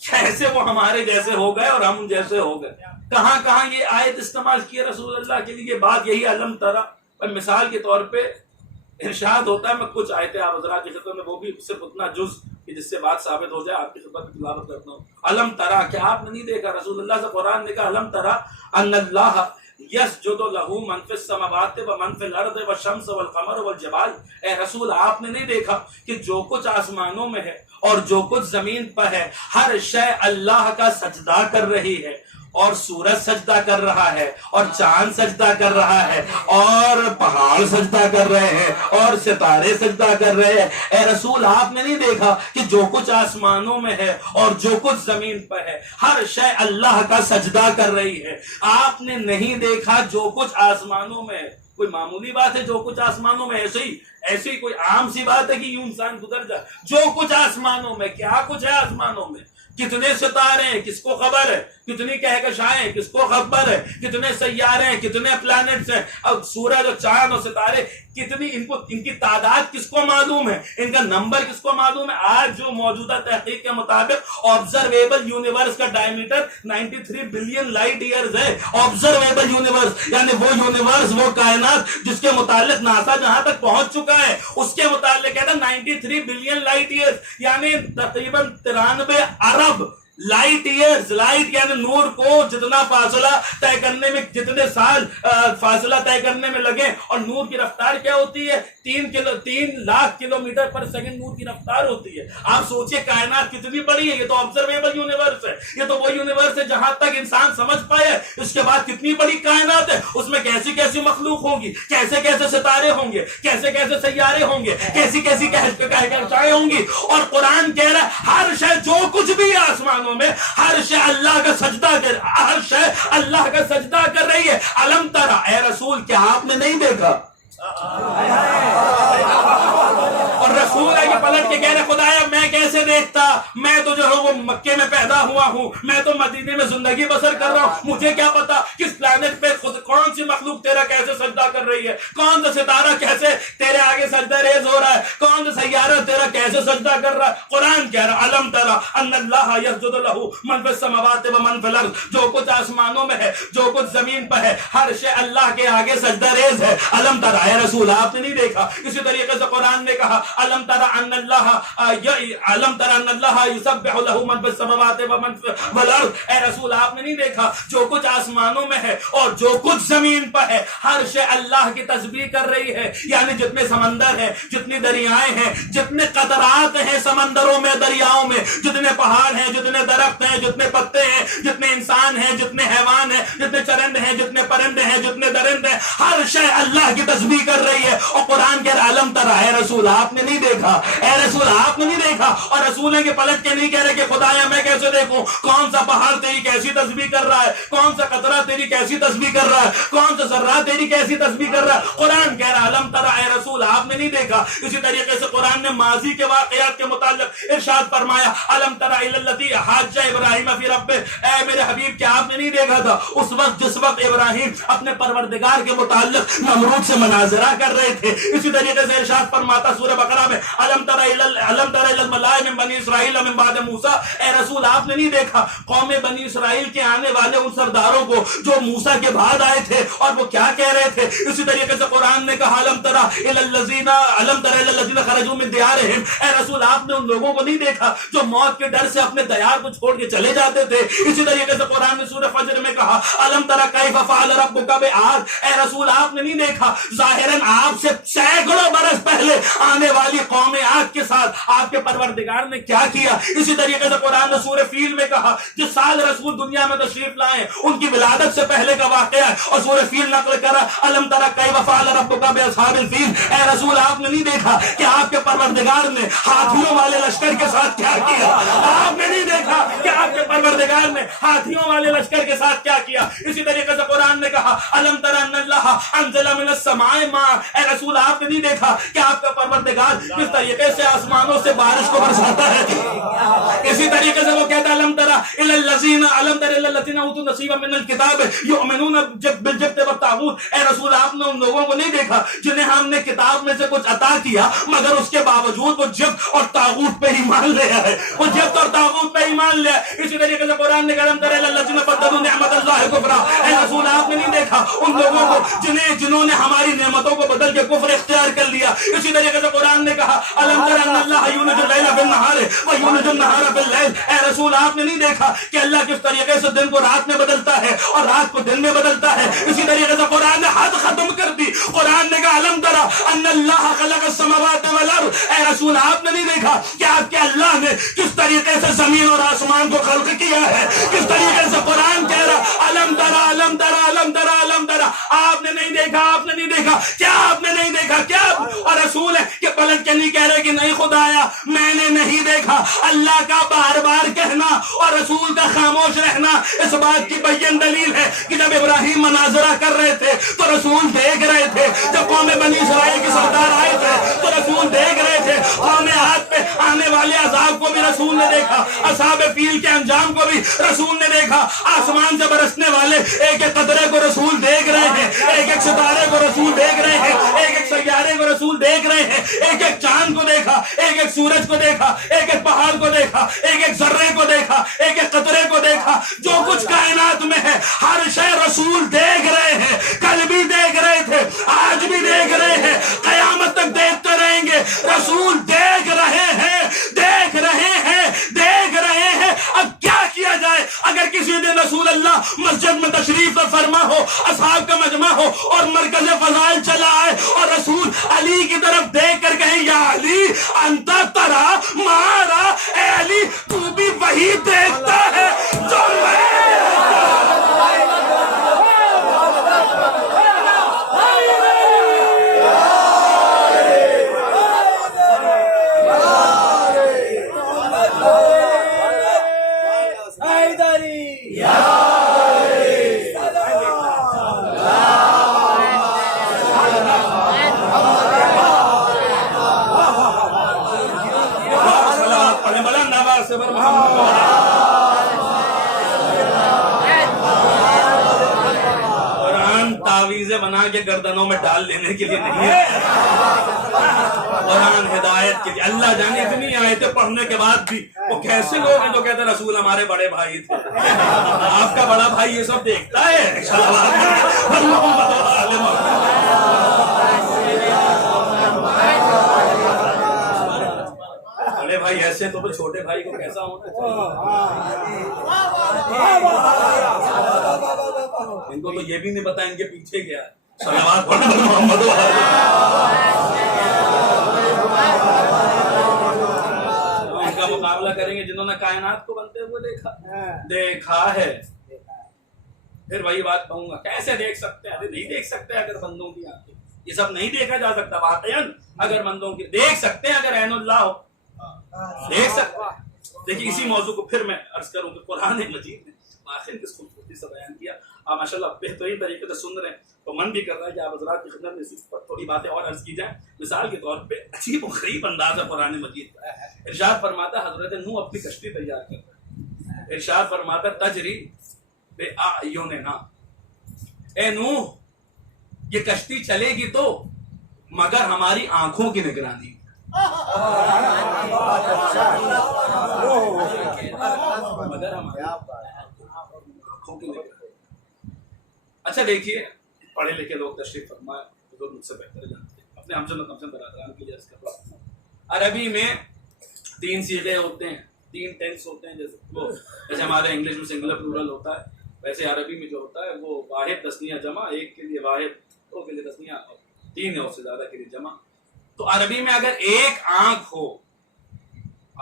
کیسے وہ ہمارے جیسے ہو گئے اور ہم ان جیسے ہو گئے، کہاں کہاں یہ آیت استعمال کی ہے رسول اللہ کے لیے، یہ بات یہی علم ترا۔ اور مثال کے طور پہ ارشاد ہوتا ہے، میں کچھ آیتیں آپ حضرات کی خدمت میں، وہ بھی صرف اتنا جز کہ جس سے بات ثابت ہو جائے آپ کی خدمت میں تلاوت کرتا ہوں۔ علم ترا، کیا آپ نے نہیں دیکھا، رسول اللہ سے قرآن نے کہا علم ترا ان اللہ یسجد لہ من فی السماوات و من فی الارض والشمس والقمر والجبال، اے رسول آپ نے نہیں دیکھا کہ جو کچھ آسمانوں میں ہے اور جو کچھ زمین پر ہے ہر شے اللہ کا سجدہ کر رہی ہے، اور سورج سجدہ کر رہا ہے، اور چاند سجدہ کر رہا ہے، اور پہاڑ سجدہ کر رہے ہیں، اور ستارے سجدہ کر رہے ہیں۔ اے رسول آپ نے نہیں دیکھا کہ جو کچھ آسمانوں میں ہے اور جو کچھ زمین پر ہے ہر شے اللہ کا سجدہ کر رہی ہے۔ آپ نے نہیں دیکھا جو کچھ آسمانوں میں ہے، کوئی معمولی بات ہے جو کچھ آسمانوں میں، ایسے ہی کوئی عام سی بات ہے کہ یوں انسان گزر جائے، جو کچھ آسمانوں میں، کیا کچھ ہے آسمانوں میں، کتنے ستارے ہیں کس کو خبر ہے، کتنی کہکشائیں کس کو خبر ہے، کتنے سیارے ہیں، کتنے پلانٹس ہیں، اور سورج اور چاند اور ستارے کتنی، ان کی تعداد کس کو معلوم ہے، ان کا نمبر کس کو معلوم ہے۔ آج جو موجودہ تحقیق کے مطابق آبزرویبل یونیورس کا ڈائیمیٹر 93 بلین لائٹ ایئرز ہے۔ آبزرویبل یونیورس یعنی وہ یونیورس، وہ کائنات جس کے متعلق ناسا جہاں تک پہنچ چکا ہے اس کے متعلق کہتا ہے 93 بلین لائٹ ایئرز، یعنی تقریباً 93 ارب لائٹ ایئرز، لائٹ یعنی نور کو جتنا فاصلہ طے کرنے میں، جتنے سال فاصلہ طے کرنے میں لگے، اور نور کی رفتار کیا ہوتی ہے، 3 لاکھ کلومیٹر پر سیکنڈ نور کی رفتار ہوتی ہے۔ آپ سوچئے کائنات کتنی بڑی ہے، یہ تو آبزرویبل یونیورس ہے، یہ تو وہ یونیورس ہے جہاں تک انسان سمجھ پائے، اس کے بعد کتنی بڑی کائنات ہے، اس میں کیسی کیسی مخلوق ہوگی، کیسے کیسے ستارے ہوں گے، کیسے کیسے سیارے ہوں گے، کیسی کیسی کہکشائیں ہوں گی، اور قرآن کہہ رہا ہے ہر شے جو کچھ بھی ہے آسمانوں میں ہر شے اللہ کا سجدہ کر، ہر شے اللہ کا سجدہ کر رہی ہے۔ علم ترا، اے رسول کیا آپ نے نہیں دیکھا، اور رسول ہے کہ پلٹ کے کہہ رہے خدایا میں کیسے دیکھتا، میں تو جو ہوں وہ مکے میں پیدا ہوا ہوں، میں تو مدینے میں زندگی بسر کر رہا ہوں، مجھے کیا پتا کس پلانٹ پہ کون سی مخلوق تیرا کیسے سجدہ کر رہی ہے، کون سا ستارہ کیسے تیرے آگے سجدہ ریز ہو رہا ہے، کون سا سیارہ تیرا کیسے سجدہ کر رہا ہے۔ قرآن کہہ رہا علم ترا ان اللہ یسجد لہ من فی السماوات و من فی الارض، جو کچھ آسمانوں میں ہے جو کچھ زمین پر ہے ہر شے اللہ کے آگے سجدہ ریز ہے۔ علم ترا، اے رسول آپ نے نہیں دیکھا۔ اسی طریقے سے قرآن نے کہا علم ترا ان اللہ یسبح لہ من فی السماوات و من فی الارض، اے رسول آپ نے نہیں دیکھا جو کچھ آسمانوں میں ہے اور جو کچھ زمین پر ہے ہر شے اللہ کی تسبیح کر رہی ہے، یعنی جتنے سمندر ہیں، جتنی دریائیں ہیں، جتنے قطرات ہیں سمندروں میں، دریاؤں میں، جتنے پہاڑ ہیں، جتنے درخت ہیں، جتنے پتے ہیں، جتنے انسان ہیں، جتنے حیوان ہیں، جتنے چرند ہیں، جتنے پرندے ہیں، جتنے درند ہیں، ہر شے اللہ کی تسبیح کر رہی ہے۔ اور قرآن کہہ رہا علم ترا، اے رسول آپ نے نہیں دیکھا، اے رسول آپ نے نہیں دیکھا، اور رسول ہے کہ کہ پلٹ کے نہیں کہہ رہے کہ خدایا میں کیسے دیکھوں کون سا پہاڑ تیری کیسی تسبیح کر رہا ہے, کون سا قطرہ تیری کیسی تسبیح کر رہا ہے, کون سا ذرہ تیری کیسی تسبیح کر رہا ہے. قرآن کہہ رہا علم ترى اے رسول آپ نے نہیں دیکھا. اسی طریقے سے قرآن نے ماضی کے واقعات کے متعلق ارشاد فرمایا علم ترى الى الذي حاج ابراہیم فی ربہ, اے میرے حبیب کیا آپ نے نہیں دیکھا تھا اس وقت جس وقت ابراہیم اپنے پروردگار کے متعلق نمرود سے مناظرہ کر رہے تھے. اسی طریقے سے ارشاد فرماتا سورہ بقرہ میں علم ترى الى الملائکۃ من بنی اسرائیل من بعد موسیٰ, اے رسول آپ نے نہیں دیکھا قوم بنی اسرائیل کے آنے والے ان سرداروں کو جو موسیٰ کے بعد آئے تھے اور وہ کیا کہہ رہے تھے. اسی طریقے سے قرآن نے کہا علم ترى الى الذین خرجوا من دیارہم, اے رسول آپ نے ان لوگوں کو نہیں دیکھا جو موت کے ڈر سے اپنے دیار کو چھوڑ کے چلے جاتے تھے. اسی طریقے سے قرآن نے سورہ فجر میں کہا علم ترى کیف فعل ربک بعاد, اے رسول آپ نے نہیں دیکھا ظاہراً آپ سے سینکڑوں برس پہلے آنے والی قوم عاد کے ساتھ آپ کے پروردگار نے کیا کیا. اسی طریقے سے قرآن نے سورہ فیل میں کہا جس سال رسول دنیا میں تشریف لائے ان کی ولادت سے پہلے کا واقعہ ہے, اور سورہ فیل نقل کرا علم ترى کیف فعل ربک باصحاب الفیل, اے رسول آپ نے نہیں دیکھا کہ آپ کے پروردگار نے ہاتھیوں والے لشکر کے ساتھ کیا کیا. آپ نے نہیں دیکھا کہ آپ کے پروردگار نے ہاتھیوں والے لشکر کے ساتھ کیا کیا. اسی طریقے سے قرآن نے کہا علم ترى ان اللہ انزل من السماء ماء, اے رسول آپ نے نہیں دیکھا کہ آپ کا پروردگار کس طریقے سے آسمانوں سے بارش کو برساتا ہے. اسی طریقے سے وہ کہتا ہے علم ترى الى الذین اوتوا نصیبا من الکتاب یؤمنون بالجبت والطاغوت, اے رسول آپ نے ان لوگوں کو نہیں دیکھا جنہیں ہم نے کتاب میں سے کچھ عطا کیا مگر اس کے باوجود وہ جبت اور طاغوت پہ ایمان لیا ہے, وہ جبت اور طاغوت پہ ایمان لیا. اسی طریقے سے قرآن نے کہا علم ترى الى الذین بدلوا نعمت اللہ کفرا, اے رسول آپ نے نہیں دیکھا ان لوگوں کو جنہوں نے ہماری نعمتوں کو بدل کے کفر اختیار کر لیا. اسی طریقے سے قرآن نے کہا علم ترى ان اللہ یولج اللیل فی النہار ویولج النہار فی اللیل, اے رسول آپ نے نہیں دیکھا کہ اللہ کس طریقے سے دن کو رات میں بدلتا ہے اور رات کو دن میں بدلتا ہے. اسی طریقے سے قرآن نے حد ختم کر دی. قرآن نے کہا علم ترى ان اللہ خلق السماوات والارض, اے رسول آپ نے نہیں دیکھا کہ آپ کے اللہ نے کس طریقے سے زمین اور آسمان کو خلق کیا ہے. کس طریقے سے قرآن کہہ رہا علم ترى علم ترى علم ترى علم ترى, آپ نے نہیں دیکھا, آپ نے نہیں دیکھا, کیا آپ نے نہیں دیکھا, کیا. اور رسول ہے کہ پلٹ کے نہیں کہہ رہے کہ نہیں خدایا میں نے نہیں دیکھا. اللہ کا بار بار کہنا اور رسول کا خاموش رہنا اس بات کی بین دلیل ہے کہ جب ابراہیم مناظرہ کر رہے تھے تو رسول دیکھ رہے تھے, جب قوم بنی اسرائیل کے سردار آئے تھے تو رسول دیکھ رہے تھے, قوم عاد پہ آنے والے عذاب کو بھی رسول نے دیکھا, اصحاب فیل کے انجام کو بھی رسول نے دیکھا, آسمان سے برسنے والے ایک ایک قطرے کو رسول دیکھ رہے ہیں, ایک ایک ستارے کو رسول دیکھ رہے ہیں, ایک ایک سیارے کو رسول دیکھ رہے ہیں, ایک ایک چاند کو دیکھا, ایک ایک سورج کو دیکھا, ایک ایک پہاڑ کو دیکھا, ایک ایک ذرے کو دیکھا, ایک ایک قطرے کو دیکھا. جو کچھ کائنات میں ہے ہر شے رسول دیکھ رہے ہیں, کل بھی دیکھ رہے تھے, آج بھی دیکھ رہے ہیں, قیامت تک دیکھتے رہیں گے. رسول دیکھ رہے ہیں, دیکھ رہے ہیں, دیکھ رہے ہیں. اب کیا کیا جائے اگر کسی دن رسول اللہ مسجد میں تشریف فرما ہو, اصحاب کا مجمع ہو اور مرکز فضائل چلا آئے اور رسول علی کی طرف دیکھ کر کہیں یا علی انتا ترا مارا, اے علی تو بھی وہی دیکھتا ہے جو میں. بنا کے گردنوں میں ڈال لینے کے لیے نہیں ہے, قرآن ہدایت کے لیے. اللہ جانے اتنی آیتیں پڑھنے کے بعد بھی وہ کیسے لوگ ہیں جو کہتے ہیں رسول ہمارے بڑے بھائی تھے. آپ کا بڑا بھائی یہ سب دیکھتا ہے. بڑے بھائی ایسے تو چھوٹے بھائی کو کیسا ہونا چاہیے. ان کو تو یہ بھی نہیں پتا ان کے پیچھے کیا ہے. صلوات پڑھنا محمد ان کا مقابلہ کریں گے جنہوں نے کائنات کو بنتے ہوئے دیکھا ہے. پھر وہی بات کہوں گا کیسے دیکھ سکتے ہیں. نہیں دیکھ سکتے اگر بندوں کی آنکھیں, یہ سب نہیں دیکھا جا سکتا. واقعاً اگر بندوں کی دیکھ سکتے ہیں, اگر عین اللہ ہو دیکھ سکتے. دیکھیے اسی موضوع کو پھر میں عرض کروں کہ قرآن مجید نے آخر کس خوبصورتی سے بیان کیا. آپ ماشاءاللہ بہترین طریقے سے سن رہے ہیں تو من بھی کر رہا ہے کہ آپ حضرات کی خدمت میں اس پر تھوڑی باتیں اور عرض کی جائیں. مثال کے طور پہ عجیب و غریب انداز ہے قرآن مجید کا. ارشاد فرماتا ہے حضرت نوح اپنی کشتی تیار کر رہے ہیں. ارشاد فرماتا ہے تجری بِأَعْيُنِنَا، اے نوح یہ کشتی چلے گی تو مگر ہماری آنکھوں کی نگرانی. مگر ہماری آنکھوں کی نگرانی. اچھا دیکھیے پڑھے لکھے لوگ تشریف فرمائے، حضور مجھ سے بہتر جانتے ہیں. اپنے ہمسن و کمسن برادران کے لیے عرض کر رہا ہوں عربی میں 3 صیغے ہوتے ہیں، 3 ٹینس ہوتے ہیں. جیسے ہمارے انگلش میں سنگولر پلورل ہوتا ہے، ویسے عربی میں جو ہوتا ہے وہ واحد تثنیہ جمع، ایک کے لیے واحد، 2 کے لیے تثنیہ، 3 اور سے زیادہ کے لیے جمع. تو عربی میں اگر ایک آنکھ ہو،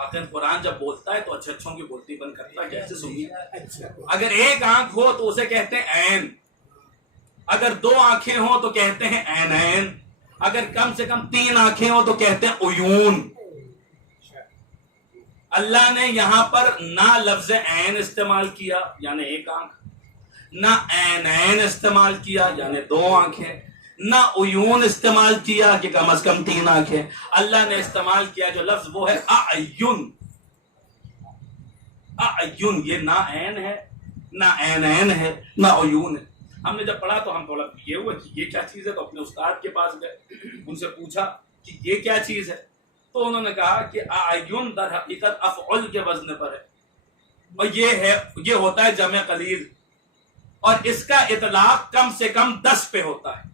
آخر قرآن جب بولتا ہے تو اچھوں کی بولتی بند کرتا ہے. کیسے سنیے، اگر ایک آنکھ ہو تو اسے کہتے ہیں عین، اگر 2 آنکھیں ہوں تو کہتے ہیں عینین، اگر کم سے کم 3 آنکھیں ہوں تو کہتے ہیں عیون. اللہ نے یہاں پر نہ لفظ عین استعمال کیا یعنی ایک آنکھ، نہ عینین استعمال کیا یعنی 2 آنکھیں، نہ عیون استعمال کیا کہ کم از کم 3 آنکھیں. اللہ نے استعمال کیا جو لفظ وہ ہے اعین. اعین یہ نہ عین ہے، نہ عینین ہے، نہ عیون ہے. ہم نے جب پڑھا تو ہم تھوڑا یہ ہوا کہ یہ کیا چیز ہے، تو اپنے استاد کے پاس گئے، ان سے پوچھا کہ یہ کیا چیز ہے. تو انہوں نے کہا کہ اعین در حقیقت افعل کے وزن پر ہے، اور یہ ہوتا ہے جمع قلیل، اور اس کا اطلاق کم سے کم 10 پہ ہوتا ہے.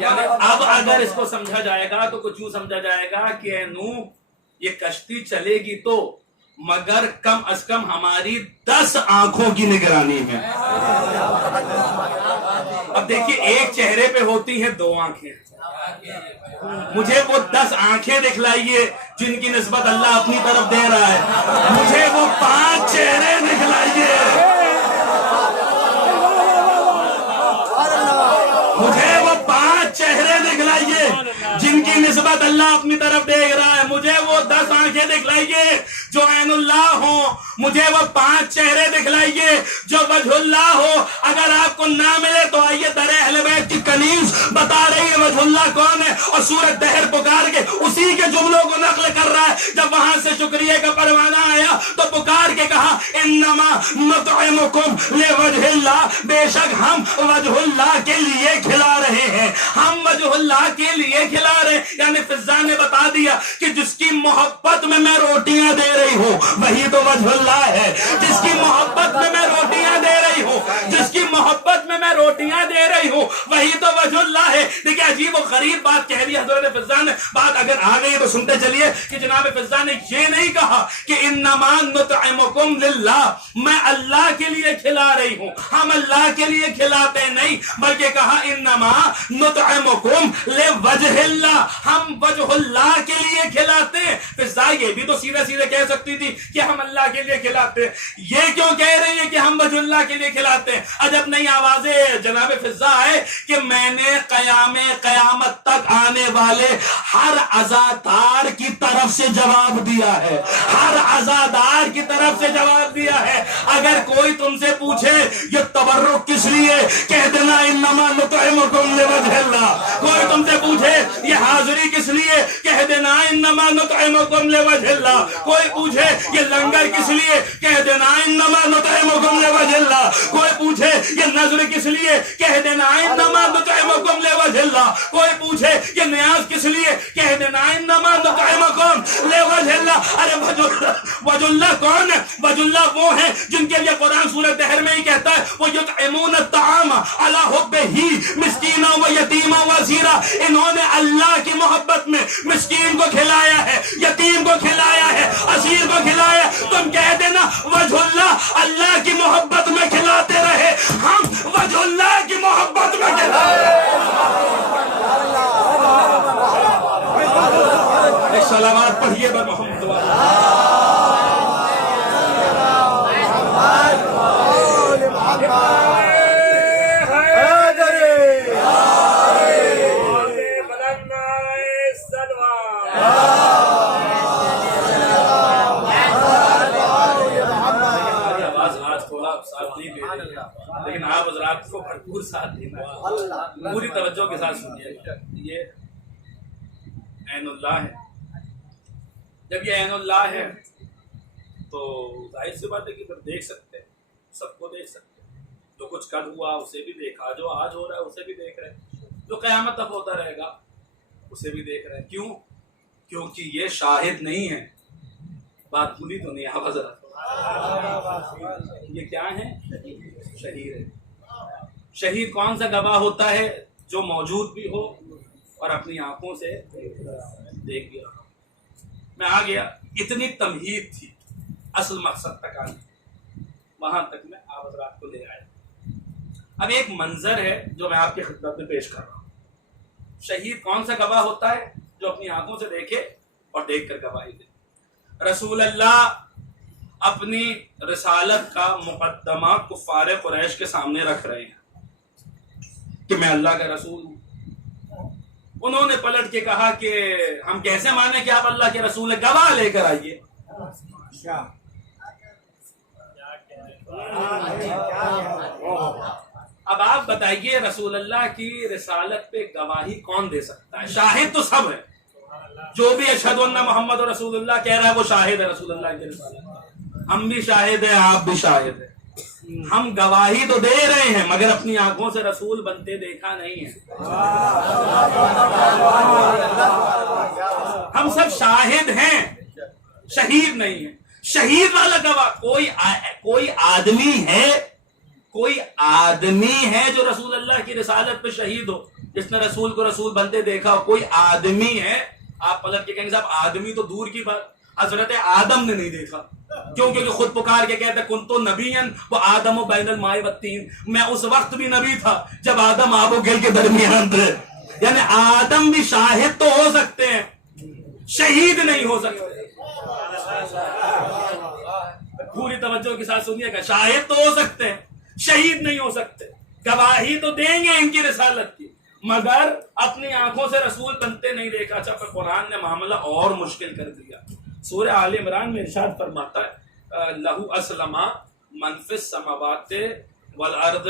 یعنی اب اگر اس کو سمجھا جائے گا تو کچھ یوں سمجھا جائے گا کہ اے نوح یہ کشتی چلے گی تو مگر کم از کم ہماری 10 آنکھوں کی نگرانی میں. اب دیکھیے ایک چہرے پہ ہوتی ہیں 2 آنکھیں، مجھے وہ 10 آنکھیں دکھلائیے جن کی نسبت اللہ اپنی طرف دے رہا ہے. مجھے وہ 5 چہرے دکھلائیے، مجھے وہ 5 چہرے دکھلائیے جن کی نسبت اللہ اپنی طرف دیکھ رہا ہے. مجھے وہ 10 آنکھیں دکھلائیے جو عین اللہ ہو، مجھے وہ 5 چہرے دکھلائیے جو وجہ اللہ ہو. اگر آپ کو نہ ملے تو آئیے در اہل بیت کی کنیز بتا رہی ہے وجہ اللہ کون ہے، اور سورۃ دہر پکار کے اسی کے جملوں کو نقل کر رہا ہے. جب وہاں سے شکریہ کا پروانہ آیا تو پکار کے کہا انما نطعمکم لوجہ اللہ، بے شک ہم وجہ اللہ کے لیے کھلا رہے ہیں، ہم وجہ اللہ کے لیے کھلا رہے ہیں. یعنی فضا نے بتا دیا کہ جس کی محبت میں روٹیاں دے رہی ہوں وہی تو وجہ اللہ ہے. جس کی محبت میں روٹیاں دے رہی ہوں، جس کی محبت میں روٹیاں دے رہی ہوں وہی تو وجہ اللہ ہے. دیکھیں عجیب و غریب بات کہہ دی حضرت فضا نے. بات اگر آ گئی تو سنتے چلیے کہ جناب فضا نے یہ نہیں کہا کہ انما نطعمکم للہ، میں اللہ کے لیے کھلا رہی ہوں، ہم اللہ کے لیے کھلاتے نہیں، بلکہ کہا انما نطعمکم لوجہ اللہ، ہم وجہ اللہ کے لیے کھلاتے ہیں. فضا یہ بھی تو سیدھے سیدھے کہہ سکتی تھی کہ ہم اللہ کے لیے کھلاتے ہیں، یہ کیوں کہہ رہی ہے کہ ہم وجہ اللہ کے لیے کھلاتے ہیں؟ عجب نئی آوازیں جناب فضا ہے کہ میں نے قیامت تک آنے والے ہر عزادار کی طرف سے جواب دیا ہے، ہر عزادار کی طرف سے جواب دیا ہے. اگر کوئی تم سے پوچھے یہ تبرک کس لیے، کہہ دینا انما نطعمکم لوجہ اللہ. کوئی تم سے پوچھے یہ حاضری کس لیے، کہہ دینا انما نطعمکم لوجہ اللہ. کوئی پوچھے یہ لنگر کس لیے، کہہ دینا انما نطعمکم لوجہ اللہ. کوئی پوچھے یہ نظر کس لیے، کہہ دینا انما نطعمکم لوجہ اللہ. کوئی پوچھے یہ نیاز کس لیے، کہہ دینا انما نطعمکم لوجہ اللہ. ارے وجہ اللہ کون ہے؟ وجہ اللہ وہ ہیں جن کے لیے قرآن سورۃ دہر میں ہی کہتا ہے وہ یطعمون الطعام علی حبہ مسکینا و یتیما و اسیرا. انہوں نے اللہ کی محبت میں مسکین کو کھلایا ہے، یتیم کو کھلایا ہے، اسیر کو کھلایا. تم کہہ دینا وجہ اللہ اللہ کی محبت میں کھلاتے رہے، ہم وجہ اللہ کی محبت میں کھلائے. ایک سلامات پڑھیے بر محمد لیکن آپ حضرات کو بھرپور ساتھ دینا ہے، پوری توجہ کے ساتھ سنیے گا. یہ عین اللہ ہے. جب یہ عین اللہ ہے تو ظاہر سی بات ہے کہ پھر دیکھ سکتے ہیں، سب کو دیکھ سکتے ہیں. جو کچھ کل ہوا اسے بھی دیکھا، جو آج ہو رہا ہے اسے بھی دیکھ رہے ہیں، جو قیامت تک ہوتا رہے گا اسے بھی دیکھ رہے ہیں. کیوں؟ کیونکہ یہ شاہد نہیں ہے. بات بھولی تو نہیں آپ حضرت؟ یہ کیا ہے؟ شہید ہے. شہید کون سا گواہ ہوتا ہے؟ جو موجود بھی ہو اور اپنی آنکھوں سے دیکھ بھی رہا. میں آ گیا، اتنی تمہید تھی، اصل مقصد تک آنے، وہاں تک میں آپ حضرات کو لے آیا. اب ایک منظر ہے جو میں آپ کی خدمت میں پیش کر رہا ہوں. شہید کون سا گواہ ہوتا ہے؟ جو اپنی آنکھوں سے دیکھے اور دیکھ کر گواہی دے. رسول اللہ اپنی رسالت کا مقدمہ کفار قریش کے سامنے رکھ رہے ہیں کہ میں اللہ کا رسول ہوں. انہوں نے پلٹ کے کہا کہ ہم کیسے مانیں کہ آپ اللہ کے رسول ہیں؟ گواہ لے کر آئیے. اب آپ بتائیے رسول اللہ کی رسالت پہ گواہی کون دے سکتا ہے؟ شاہد تو سب ہے. جو بھی اشہد ان محمد رسول اللہ کہہ رہا ہے وہ شاہد ہے رسول اللہ کی رسالت. ہم بھی شاہد ہیں، آپ بھی شاہد ہیں. ہم گواہی تو دے رہے ہیں مگر اپنی آنکھوں سے رسول بنتے دیکھا نہیں ہے. ہم سب شاہد ہیں، شہید نہیں ہے. شہید والا گواہ کوئی آدمی ہے جو رسول اللہ کی رسالت پہ شہید ہو، جس نے رسول کو رسول بنتے دیکھا ہو. کوئی آدمی ہے؟ آپ پلٹ کے کہیں گے صاحب آدمی تو دور کی بات، حضرت آدم نے نہیں دیکھا. کیوں؟ کیونکہ خود پکار کے کہتے کنتو نبیًا وہ آدم و بین الماء والطین. میں اس وقت بھی نبی تھا جب آدم آب و گل کے درمیان تھے. یعنی آدم بھی شاہد تو ہو سکتے ہیں، شہید نہیں ہو سکتے. پوری توجہ کے ساتھ سنیے گا. شاہد تو ہو سکتے ہیں، شہید نہیں ہو سکتے. گواہی تو دیں گے ان کی رسالت کی مگر اپنی آنکھوں سے رسول بنتے نہیں دیکھا. اچھا پھر قرآن نے معاملہ اور مشکل کر دیا. سورہ آل عمران میں ارشاد فرماتا ہے لہو اسلم من فی السماوات والارض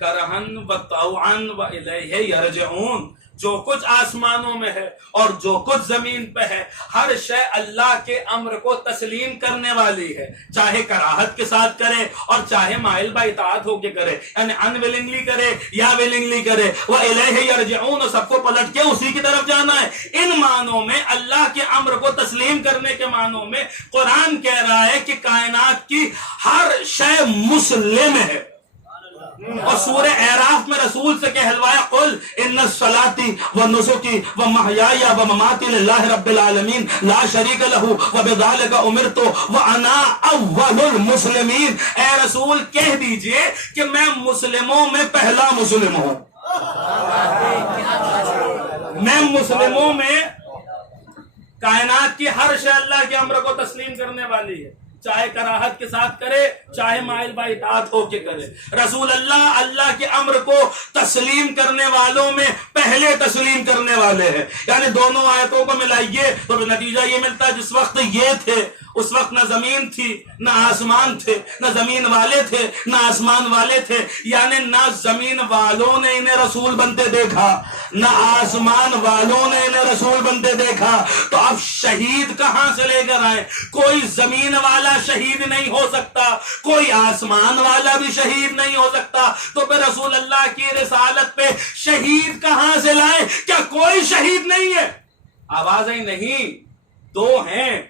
کرہن وطوعا والیہ یرجعون. جو کچھ آسمانوں میں ہے اور جو کچھ زمین پہ ہے ہر شے اللہ کے امر کو تسلیم کرنے والی ہے، چاہے کراہت کے ساتھ کرے اور چاہے مائل با اطاعت ہو کے کرے، یعنی انویلنگلی کرے یا ویلنگلی کرے. وَإِلَيْهِ يَرْجِعُونَ، سب کو پلٹ کے اسی کی طرف جانا ہے. ان معنوں میں اللہ کے امر کو تسلیم کرنے کے معنوں میں قرآن کہہ رہا ہے کہ کائنات کی ہر شے مسلم ہے. اور سورہ اعراف میں رسول سے کہلوایا قل ان الصلاۃ ونسکی ومحیای ومماتی للہ رب العالمین لا شریک لہ وبذلک امرت وانا اول المسلمین. اے رسول کہہ دیجئے کہ میں مسلموں میں پہلا مسلم ہوں. میں مسلموں میں کائنات کی ہر شے اللہ کے امر کو تسلیم کرنے والی ہے، چاہے کراہت کے ساتھ کرے چاہے مائل با اطاعت ہو کے کرے. رسول اللہ کے امر کو تسلیم کرنے والوں میں پہلے تسلیم کرنے والے ہیں. یعنی دونوں آیتوں کو ملائیے تو نتیجہ یہ ملتا ہے جس وقت یہ تھے اس وقت نہ زمین تھی نہ آسمان تھے، نہ زمین والے تھے نہ آسمان والے تھے. یعنی نہ زمین والوں نے انہیں رسول بنتے دیکھا نہ آسمان والوں نے انہیں رسول بنتے دیکھا. تو اب شہید کہاں سے لے کر آئے؟ کوئی زمین والا شہید نہیں ہو سکتا، کوئی آسمان والا بھی شہید نہیں ہو سکتا. تو پھر رسول اللہ کی رسالت پہ شہید کہاں سے لائے؟ کیا کوئی شہید نہیں ہے؟ آوازیں نہیں، دو ہیں.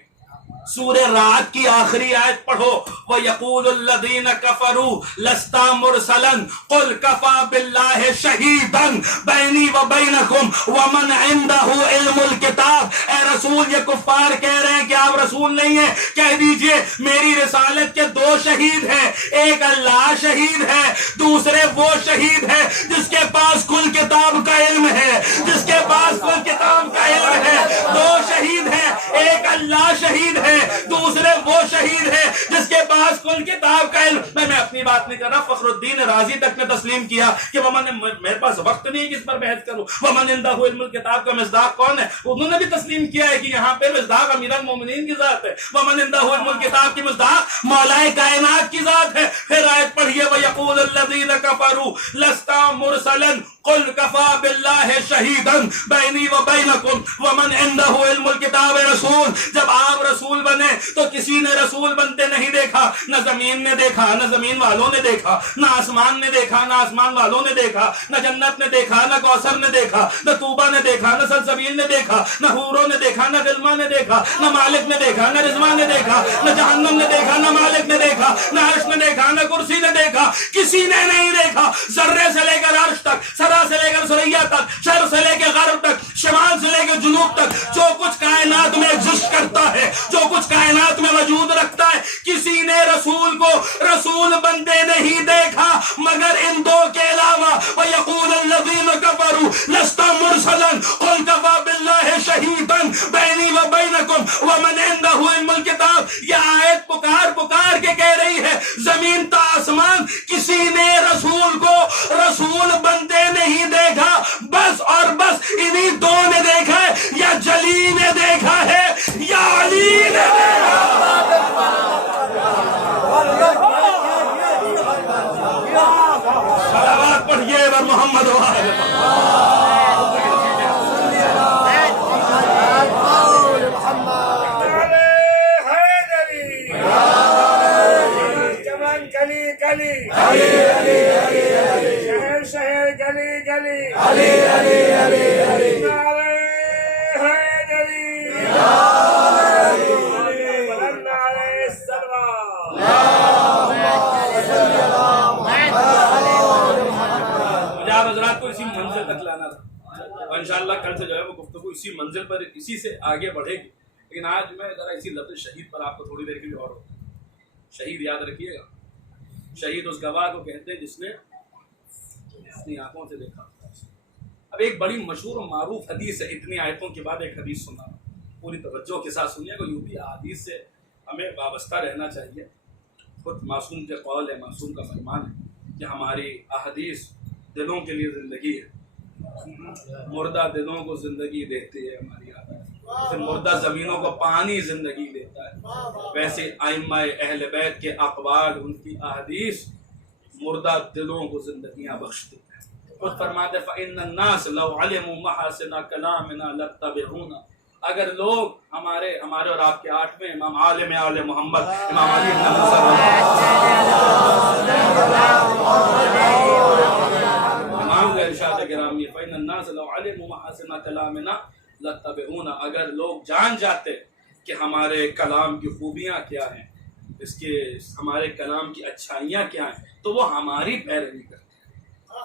سورہ رعد کی آخری آیت پڑھو وَيَقُولُ الَّذِينَ كَفَرُوا لَسْتَ مُرْسَلًا قُلْ كَفَى بِاللَّهِ شَهِيدًا بَيْنِي وَبَيْنَكُمْ وَمَنْ عِنْدَهُ عِلْمُ الْكِتَابِ. اے رسول، یہ کفار کہہ رہے ہیں کہ آپ رسول نہیں ہیں، کہہ دیجئے میری رسالت کے دو شہید ہیں. ایک اللہ شہید ہے، دوسرے وہ شہید ہے جس کے پاس کل کتاب کا علم ہے، جس کے پاس کل کتاب کا علم ہے. دو شہید ہیں، ایک اللہ شہید ہے، دوسرے وہ شہید ہے جس کے پاس کل کتاب کا علم. میں اپنی بات نہیں کر رہا، فخر الدین رازی تک نے تسلیم کیا کہ میرے پاس وقت نہیں ہے کس پر بحث کروں. ومن عنده علم الکتاب کا مصداق کون ہے؟ انہوں نے بھی تسلیم کیا ہے کہ یہاں پہ مصداق امیر المومنین کی ذات ہے. ومن عنده علم الکتاب کی مصداق مولا کائنات کی ذات ہے. پھر آیت پڑھیے وَيَقُولُ الَّذِينَ كَفَرُوا لَسْتَ مُرْسَلًا قُلْ كَفَى بِاللَّهِ شَهِيدًا بَيْنِي وَبَيْنَكُمْ وَمَنْ عِنْدَهُ علم الکتاب رسول. جب آپ رسول بنے تو کسی نے رسول بنتے نہیں دیکھا، نہ زمین نے دیکھا، نہ زمین والوں نے دیکھا، نہ آسمان نے دیکھا، نہ آسمان والوں نے دیکھا، نہ جنت نے دیکھا، نہ کوثر نے دیکھا، نہ طوبہ نے دیکھا، نہ سلسبیل نے دیکھا، نہ حوروں نے دیکھا، نہ غلمان نے دیکھا، نہ مالک نے دیکھا، نہ رضوان نے دیکھا، نہ جہنم نے دیکھا، نہ مالک نے دیکھا، نہ عرش نے دیکھا، نہ کرسی نے دیکھا، کسی نے نہیں دیکھا. ذرے سے لے کر عرش تک، سرا سے لے کر ثریا تک، شرق سے لے کے غرب تک، شمال سے لے کے جنوب تک، جو کچھ کائنات میں ایگزسٹ کرتا ہے، جو کچھ کائنات میں وجود رکھتا ہے، کسی نے رسول کو رسول بنتے نہیں دیکھا مگر ان دو کے علاوہ. وَيَقُولُ الَّذِينَ كَفَرُوا لَسْتَ مُرْسَلًا قُلْ كَفَى بِاللَّهِ شَهِيدًا بَيْنِي وَبَيْنَكُمْ وَمَنْ عِنْدَهُ علم الکتاب. یہ آیت پکار کے کہہ رہی ہے زمین تا آسمان کسی نے رسول کو رسول بنتے نہیں دیکھا، بس اور بس انہی دو نے دیکھا ہے، یا جلی نے دیکھا ہے یا علی نے دیکھا. صلوات پڑھیے بر محمد و آل شہر گلی گلی حضرات کو اسی منزل تک لانا تھا اور انشاءاللہ کل سے جو ہے وہ گفتگو اسی منزل پر اسی سے آگے بڑھے گی. لیکن آج میں ذرا اسی لفظ شہید پر آپ کو تھوڑی دیر کے لیے اور شہید یاد رکھیے گا. شہید اس گواہ کو کہتے ہیں جس نے اپنی آنکھوں سے دیکھا. اب ایک بڑی مشہور و معروف حدیث ہے، اتنی آیتوں کے بعد ایک حدیث سنا، پوری توجہ کے ساتھ سنیے گا. یوں بھی حدیث سے ہمیں وابستہ رہنا چاہیے. خود معصوم کے قول ہے، معصوم کا فرمان ہے کہ ہماری احادیث دلوں کے لیے زندگی ہے، مردہ دلوں کو زندگی دیتی ہے ہماری احادیث. پھر مردہ زمینوں کو پانی زندگی دیتا ہے. ویسے ائمہ اہل بیت کے اقوال، ان کی احادیث مردہ دلوں کو زندگیاں بخشتی ہیں. خود فرماتے فَإِنَّ النَّاسَ لَوْ عَلِمُوا مَحَاسِنَ كَلَامِنَا لَاتَّبَعُونَا. اگر لوگ ہمارے اور آپ کے 8ویں امام عالم آل محمد امام علی بن امام کا ارشاد گرامی فَإِنَّ النَّاسَ لَوْ عَلِمُوا مَحَاسِنَ كَلَامِنَا لَاتَّبَعُونَا. اگر لوگ جان جاتے کہ ہمارے کلام کی خوبیاں کیا ہیں، ہمارے کلام کی اچھائیاں کیا ہیں، تو وہ ہماری پیروی کرتے،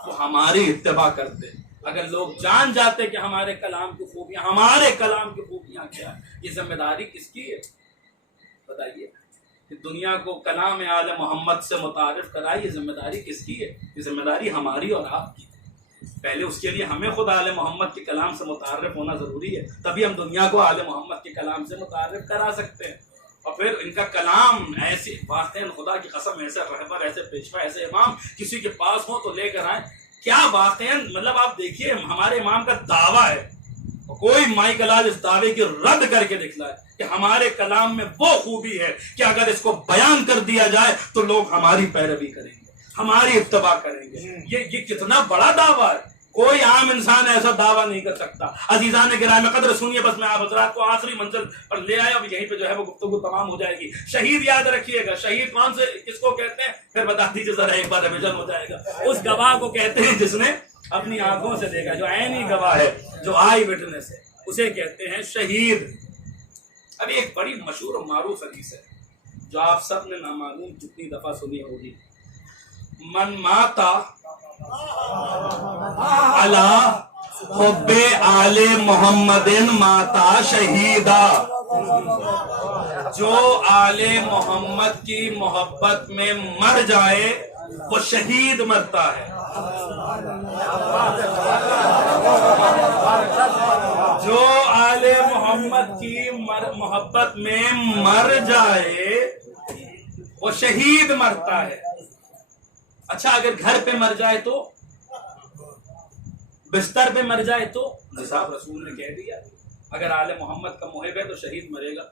وہ ہماری اتباع کرتے. اگر لوگ جان جاتے کہ ہمارے کلام کی خوبیاں کیا ہیں، یہ ذمہ داری کس کی ہے بتائیے؟ کہ دنیا کو کلام آل محمد سے متعارف کرائے، یہ ذمہ داری کس کی ہے؟ یہ ذمہ داری ہماری اور آپ کی. پہلے اس کے لیے ہمیں خود آل محمد کے کلام سے متعارف ہونا ضروری ہے، تبھی ہم دنیا کو آل محمد کے کلام سے متعارف کرا سکتے ہیں. اور پھر ان کا کلام ایسے واقعاً خدا کی قسم ایسے رہبر، ایسے پیشوا، ایسے امام کسی کے پاس ہو تو لے کر آئیں. کیا واقعاً مطلب آپ دیکھیے ہمارے امام کا دعویٰ ہے، کوئی مائی کلال اس دعوے کی رد کر کے دکھلائے کہ ہمارے کلام میں وہ خوبی ہے کہ اگر اس کو بیان کر دیا جائے تو لوگ ہماری پیروی کریں گے، ہماری اتباع کریں گے. یہ کتنا بڑا دعویٰ ہے، کوئی عام انسان ایسا دعویٰ نہیں کر سکتا. عزیزان گرامی قدر سنیے، بس میں آپ حضرات کو آخری منزل پر لے آیا، اب یہیں پہ جو ہے وہ گفتگو تمام ہو جائے گی. شہید یاد رکھیے گا، شہید کون سے کس کو کہتے ہیں پھر بتا دیجیے ذرا، ایک بار ریویژن ہو جائے گا. اس گواہ کو کہتے ہیں جس نے اپنی آنکھوں سے دیکھا، جو عینی گواہ ہے، جو آئی وٹنس ہے، اسے کہتے ہیں شہید. اب ایک بڑی مشہور و معروف حدیث ہے جو آپ سب نے نامعلوم کتنی دفعہ سنی ہوگی. من ماتا علی حب آل محمد ماتا شہیدا. جو آل محمد کی محبت میں مر جائے وہ شہید مرتا ہے. جو آل محمد محمد کی محبت میں مر جائے وہ شہید مرتا ہے. اچھا اگر گھر پہ مر جائے تو, بستر پہ مر جائے تو؟ صاحب رسول نے کہہ دیا اگر آل محمد کا محب ہے تو شہید مرے گا.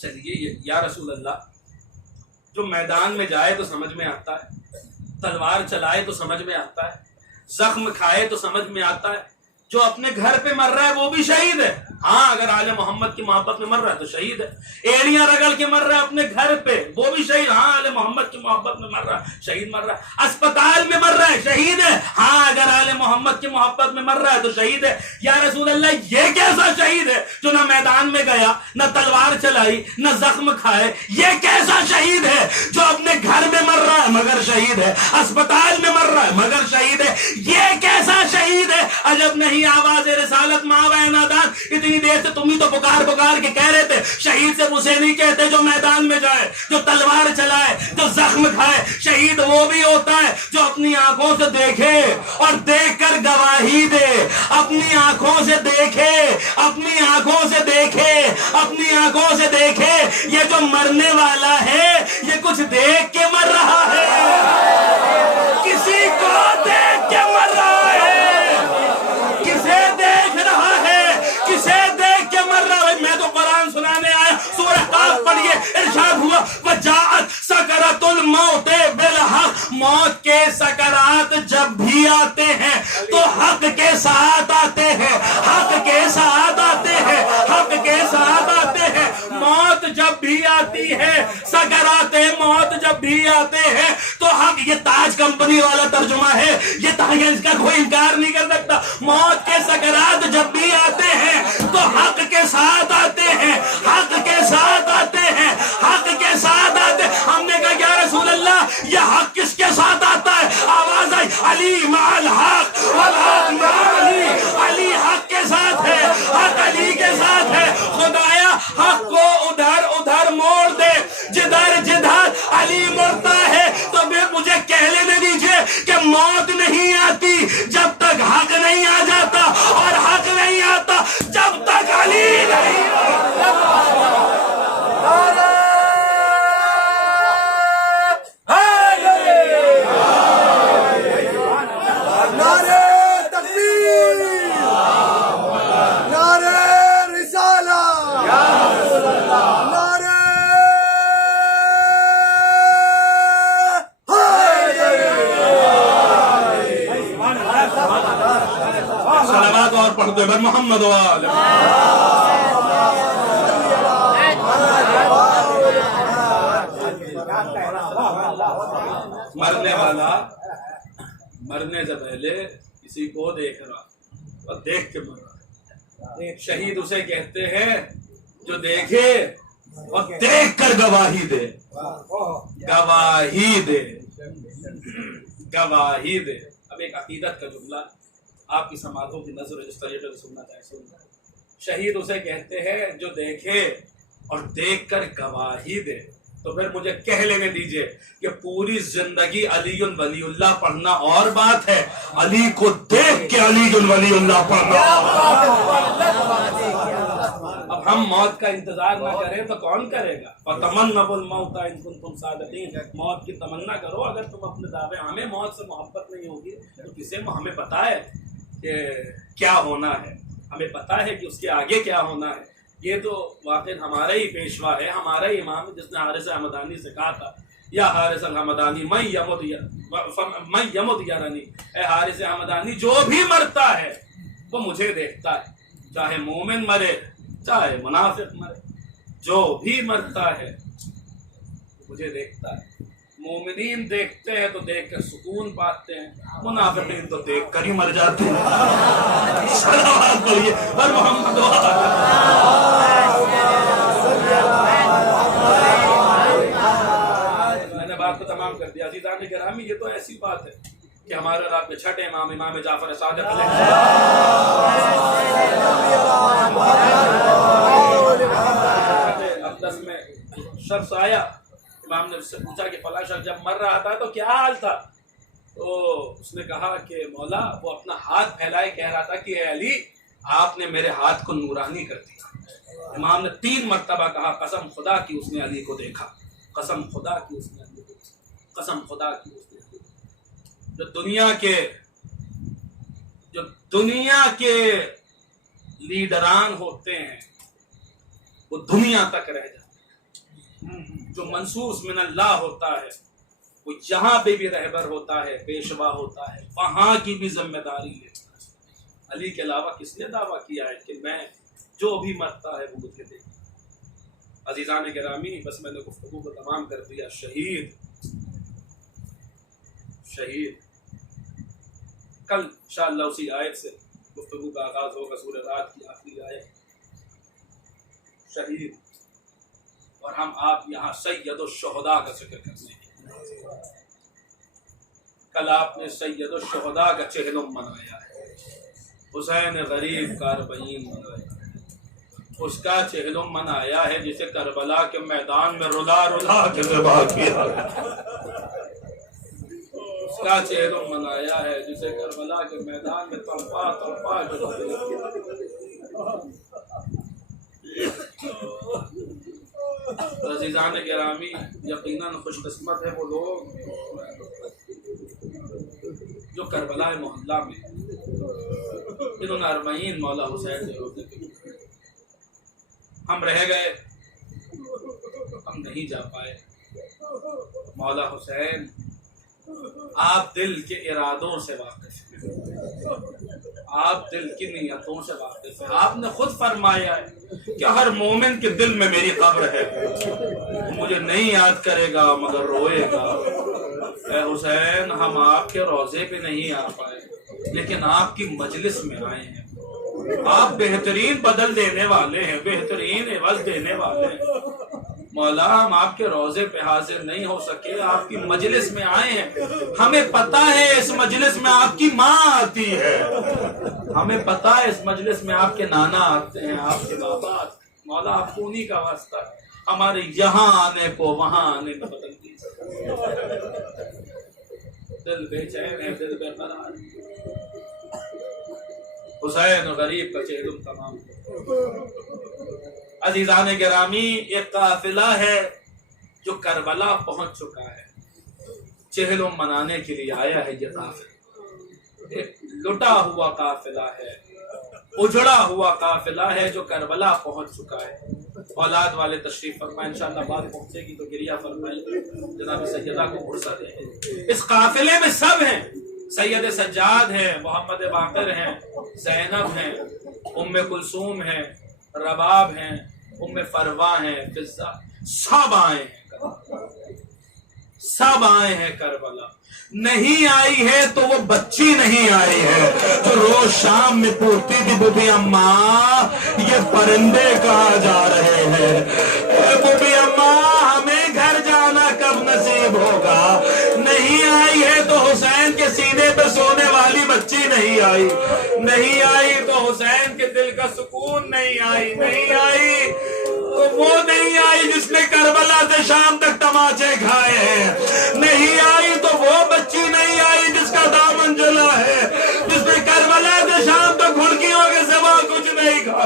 چلیے یا رسول اللہ, جو میدان میں جائے تو سمجھ میں آتا ہے, تلوار چلائے تو سمجھ میں آتا ہے, زخم کھائے تو سمجھ میں آتا ہے, جو اپنے گھر پہ مر رہا ہے وہ بھی شہید ہے. ہاں اگر آل محمد کی محبت میں مر رہا ہے تو شہید ہے. ایڑیاں رگڑ کے مر رہا ہے اپنے گھر پہ وہ بھی شہید. ہاں آل محمد کی محبت میں مر رہا ہے شہید مر رہا ہے. اسپتال میں مر رہا ہے شہید ہے. ہاں اگر آل محمد کی محبت میں مر رہا ہے تو شہید ہے. یا رسول اللہ یہ کیسا شہید ہے جو نہ میدان میں گیا, نہ تلوار چلائی, نہ زخم کھائے؟ یہ کیسا شہید ہے جو اپنے گھر میں مر رہا ہے مگر شہید ہے, اسپتال میں مر رہا ہے مگر شہید ہے؟ یہ کیسا شہید ہے؟ عجب نہیں آواز رسالت ماوے نادان, اتنی دیر سے تم ہی تو پکار پکار کے کہہ رہے تھے شہید سے اسے نہیں کہتے جو میدان میں جائے, جو تلوار چلائے, جو زخم کھائے. شہید وہ بھی ہوتا ہے جو اپنی آنکھوں سے دیکھے اور دیکھ کر گواہی دے. اپنی آنکھوں سے دیکھے, اپنی آنکھوں سے دیکھے, اپنی آنکھوں سے دیکھے. یہ جو مرنے والا ہے یہ کچھ دیکھ کے مر رہا ہے, کسی کو دیکھ کے مر رہا ہے, کسے دیکھ رہا ہے, کسے دیکھ کے مر رہا ہے. میں تو قرآن سنانے آیا, سورہ قاف پڑھیے, ارشاد ہوا وجاءت سکرات الموت بالحق. موت کے سکرات جب بھی آتے ہیں تو حق کے ساتھ آتے ہیں, حق کے ساتھ آتے ہیں, حق کے ساتھ آتے ہیں. موت جب بھی آتی ہے, سکرات موت جب بھی آتے ہیں تو حق. یہ تاج کمپنی والا ترجمہ ہے, یہ تاج, اس کا کوئی انکار نہیں کر سکتا. موت کے سکرات جب بھی آتے ہیں تو حق کے ساتھ آتے ہیں, حق کے ساتھ آتے ہیں, حق کے ساتھ آتے ہیں. ہم نے کہا یا رسول اللہ یہ حق کس کے ساتھ آتا ہے؟ آواز آئی علی مع الحق والحق مع علی. علی حق کے ساتھ ہے, حق علی کے ساتھ ہے. خدایا حق کو ادھر ادھر موڑ دے, جدھر جدھر علی مڑتا ہے تو پھر مجھے کہہ لینے دیجئے کہ موت نہیں آتی جب تک حق نہیں آ جاتا, اور حق نہیں آتا جب تک علی نہیں آتا. نعرے تکبیر, نعرے رسالت, نعرے صلوات اور پڑھتے بر محمد و آل مرنے والا مرنے سے پہلے کسی کو دیکھ رہا اور دیکھ کے مر رہا. شہید اسے کہتے ہیں جو دیکھے اور دیکھ کر گواہی دے, گواہی دے, گواہی دے. اب ایک عقیدت کا جملہ آپ کی سماعتوں کی نظر جس طریقے سے سننا چاہے سننا. شہید اسے کہتے ہیں جو دیکھے اور دیکھ کر گواہی دے. تو پھر مجھے کہہ لینے دیجئے کہ پوری زندگی علی ولی اللہ پڑھنا اور بات ہے, علی کو دیکھ کے علی ولی اللہ پڑھنا. اب ہم موت کا انتظار نہ کریں تو کون کرے گا؟ فَتَمَنَّوُا الْمَوْتَ إِن كُنتُمْ صَادِقِينَ. موت کی تمنا کرو اگر تم اپنے دعوے. ہمیں موت سے محبت نہیں ہوگی تو کسے؟ ہمیں پتا ہے کہ کیا ہونا ہے, ہمیں پتا ہے کہ اس کے آگے کیا ہونا ہے. یہ تو واقع ہمارا ہی پیشوا ہے, ہمارا ہی امام جس نے حارث حمدانی سے کہا تھا یا حارث الحمدانی من یمت یرانی, اے حارث حمدانی جو بھی مرتا ہے وہ مجھے دیکھتا ہے, چاہے مومن مرے چاہے منافق مرے, جو بھی مرتا ہے مجھے دیکھتا ہے. مومنین دیکھتے ہیں تو دیکھ کر سکون پاتے ہیں, منافقین تو دیکھ کر ہی مر جاتے ہیں. صلوات پڑھیے اور محمد میں نے بات کو تمام کر دیا. عزیزان گرامی یہ تو ایسی بات ہے کہ ہمارے رات میں چھٹے امام امام جعفر صادق علیہ اقدس میں شخص آیا, امام نے اس سے پوچھا کہ فلاں شخص جب مر رہا تھا تو کیا حال تھا؟ تو اس نے کہا کہ مولا وہ اپنا ہاتھ پھیلائے کہہ رہا تھا کہ اے علی آپ نے میرے ہاتھ کو نورانی کر دیا. امام نے 3 مرتبہ کہا قسم خدا کی اس نے علی کو دیکھا، قسم خدا کی اس نے علی کو دیکھا، قسم خدا کی اس نے علی کو دیکھا۔ جو دنیا کے لیڈران ہوتے ہیں وہ دنیا تک رہ جاتے ہیں، جو منصوص من اللہ ہوتا ہے وہ جہاں پہ بھی رہبر ہوتا ہے، پیشوا ہوتا ہے، وہاں کی بھی ذمہ داری لیتا ہے۔ علی کے علاوہ کس نے دعویٰ کیا ہے کہ میں جو بھی مرتا ہے وہ مجھے دے گا؟ عزیزان گرامی، بس میں نے گفتگو کو تمام کر دیا۔ شہید کل انشاءاللہ اسی آیت سے گفتگو کا آغاز ہوگا، سورہ رات کی آخری آیت، شہید، اور ہم آپ یہاں سید الشہداء کا ذکر کرتے ہیں۔ کل آپ نے سید الشہداء کا چہلم منایا ہے، حسین غریب کاربین منایا ہے، اس کا چہلم منایا ہے جسے کربلا کے میدان میں رلا رلا کے ذبح کیا گیا، اس کا چہلم منایا ہے جسے کربلا کے میدان میں تڑپا تڑپا کے ذبح کیا گیا۔ عزیزان گرامی، یقیناً خوش قسمت ہے وہ لوگ جو کربلا محلہ میں انہوں نے اربعین مولا حسین سے روزے کے لیے، ہم رہ گئے، ہم نہیں جا پائے۔ مولا حسین آپ دل کے ارادوں سے واقف ہیں، آپ دل کی نیتوں سے واقف ہیں۔ آپ نے خود فرمایا ہے کہ ہر مومن کے دل میں میری قبر ہے، مجھے نہیں یاد کرے گا مگر روئے گا۔ اے حسین، ہم آپ کے روضے پہ نہیں آ پائے لیکن آپ کی مجلس میں آئے ہیں۔ آپ بہترین بدل دینے والے ہیں، بہترین عوض دینے والے ہیں۔ مولا، ہم آپ کے روضے پہ حاضر نہیں ہو سکے، آپ کی مجلس میں آئے ہیں۔ ہمیں پتہ ہے اس مجلس میں آپ کی ماں آتی ہے، ہمیں پتہ ہے اس مجلس میں آپ کے نانا آتے ہیں، آپ کے بابا آتے ہیں۔ مولا، آپ کو انہی کا واسطہ ہے، ہمارے یہاں آنے کو وہاں آنے کا بدل دیجیے۔ دل بے چین ہے، دل بے قرار ہے۔ حسین غریب کا چہلم تمام۔ عزیزان گرامی، ایک قافلہ ہے جو کربلا پہنچ چکا ہے، چہلم منانے کے لیے آیا ہے۔ یہ قافلہ ایک لٹا ہوا قافلہ ہے، اجڑا ہوا قافلہ ہے جو کربلا پہنچ چکا ہے۔ اولاد والے تشریف فرمائیں، انشاءاللہ بات پہنچے گی تو گریہ فرمائیں، جناب سیدہ کو عرصہ دیں۔ اس قافلے میں سب ہیں، سید سجاد ہیں، محمد باقر ہیں، زینب ہیں، ام کلثوم ہیں، رباب ہیں، ام فروا ہیں، فضہ، سب آئے ہیں، سب آئے ہیں کربلا۔ نہیں آئی ہے تو وہ بچی نہیں آئی ہے جو روز شام میں پوچھتی تھی بوبی اماں یہ پرندے کہاں جا رہے ہیں، بوبی اماں ہمیں گھر جانا کب نصیب ہوگا۔ نہیں آئی ہے تو حسین کے سینے پہ سونے والی بچی نہیں آئی، نہیں آئی تو حسین کے دل کا سکون نہیں آئی، نہیں آئی تو وہ نہیں آئی جس نے کربلا سے شام تک تماچے کھائے ہیں، نہیں آئی تو وہ بچی نہیں آئی جس کا دامن جلا ہے، جس نے کربلا سے شام تک گھڑکیوں کے سوا کچھ نہیں کھا۔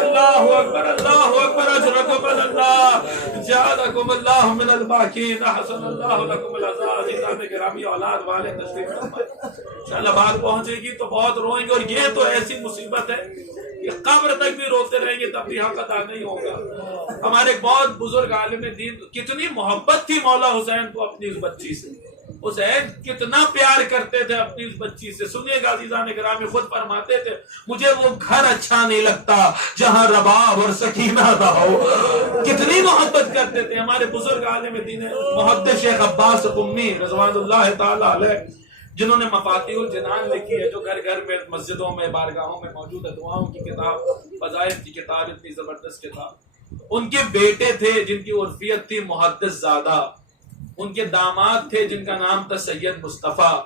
اللہ اکبر، اللہ اکبر، اجرکم اللہ، جعلکم اللہ من الباکین، احسن اللہ لکم العزاء۔ عزیزان گرامی، اولاد والے تشریف فرمائیں، انشاءاللہ بات پہنچے گی تو بہت روئیں گے، اور یہ تو ایسی مصیبت ہے کہ قبر تک بھی روتے رہیں گے تب بھی حق ادا نہیں ہوگا۔ ہمارے ایک بہت بزرگ عالم دین، کتنی محبت تھی مولا حسین کو اپنی اس بچی سے، حسین کتنا پیار کرتے تھے اپنی اس بچی سے۔ سنیے گا عزیزان گرامی، خود فرماتے تھے مجھے وہ گھر اچھا نہیں لگتا جہاں رباب اور سکینہ نہ ہو۔ کتنی محبت کرتے تھے ہمارے بزرگ عالم دین محدث شیخ عباس قمی رضوان اللہ تعالی علیہ، جنہوں نے مفاتیح الجنان لکھی ہے، جو گھر گھر میں مسجدوں میں بارگاہوں میں موجود ہے، دعاؤں کی کتاب، فضائل کی کتاب، اتنی زبردست کتاب۔ ان کے بیٹے تھے جن کی عرفیت تھی محدث زادہ، ان کے داماد تھے جن کا نام تھا سید مصطفیٰ،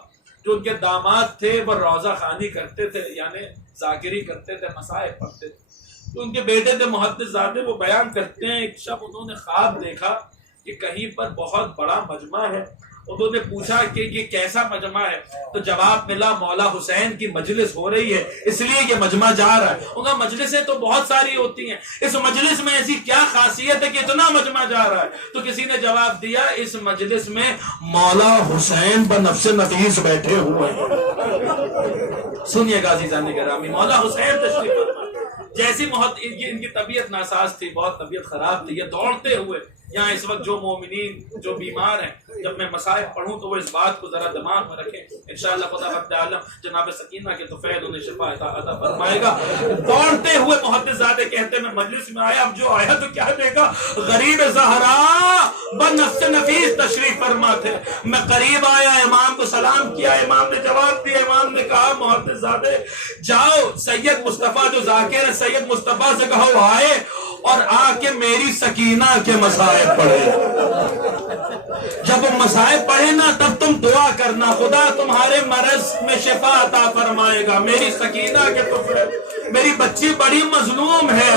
جو ان کے داماد تھے وہ روضہ خوانی کرتے تھے، یعنی ذاکری کرتے تھے، مصائب پڑھتے تھے۔ جو ان کے بیٹے تھے محدث زادے، وہ بیان کرتے ہیں ایک شب انہوں نے خواب دیکھا کہ کہیں پر بہت بڑا مجمع ہے انہوں نے پوچھا کہ یہ کیسا مجمع ہے؟ تو جواب ملا مولا حسین کی مجلس ہو رہی ہے اس لیے یہ مجمع جا رہا ہے۔ ان کا مجلسیں تو بہت ساری ہوتی ہیں، اس مجلس میں ایسی کیا خاصیت ہے کہ اتنا مجمع جا رہا ہے؟ تو کسی نے جواب دیا اس مجلس میں مولا حسین بنفس نفیس بیٹھے ہوئے ہیں۔ سنیے گا عزیزان گرامی، مولا حسین تشریف جیسی ان کی طبیعت ناساز تھی، بہت طبیعت خراب تھی، یہ دوڑتے ہوئے یہاں اس وقت جو مومنین جو بیمار ہیں، جب میں مصائب پڑھوں تو وہ اس بات کو ذرا دماغ میں رکھیں، انشاءاللہ خدا رب عالم جناب سکینہ کے طفیل انہیں شفا عطا فرمائے گا۔ دوڑتے ہوئے محدث زادے کہتے میں مجلس میں آیا، اب جو آیا تو کیا دیکھا، غریب زہرا بنفس نفیس تشریف فرما تھے۔ میں قریب آیا، امام کو سلام کیا، امام نے جواب دیا، امام نے کہا محدث زادے جاؤ سید مصطفیٰ جو ذاکر ہے سید مصطفیٰ سے کہو آئے اور آ کے میری سکینہ کے مسائب پڑھے۔ جب وہ مسائب پڑھے نا تب تم دعا کرنا خدا تمہارے مرض میں شفا عطا فرمائے گا۔ میری سکینہ کے طفل، میری بچی بڑی مظلوم ہے،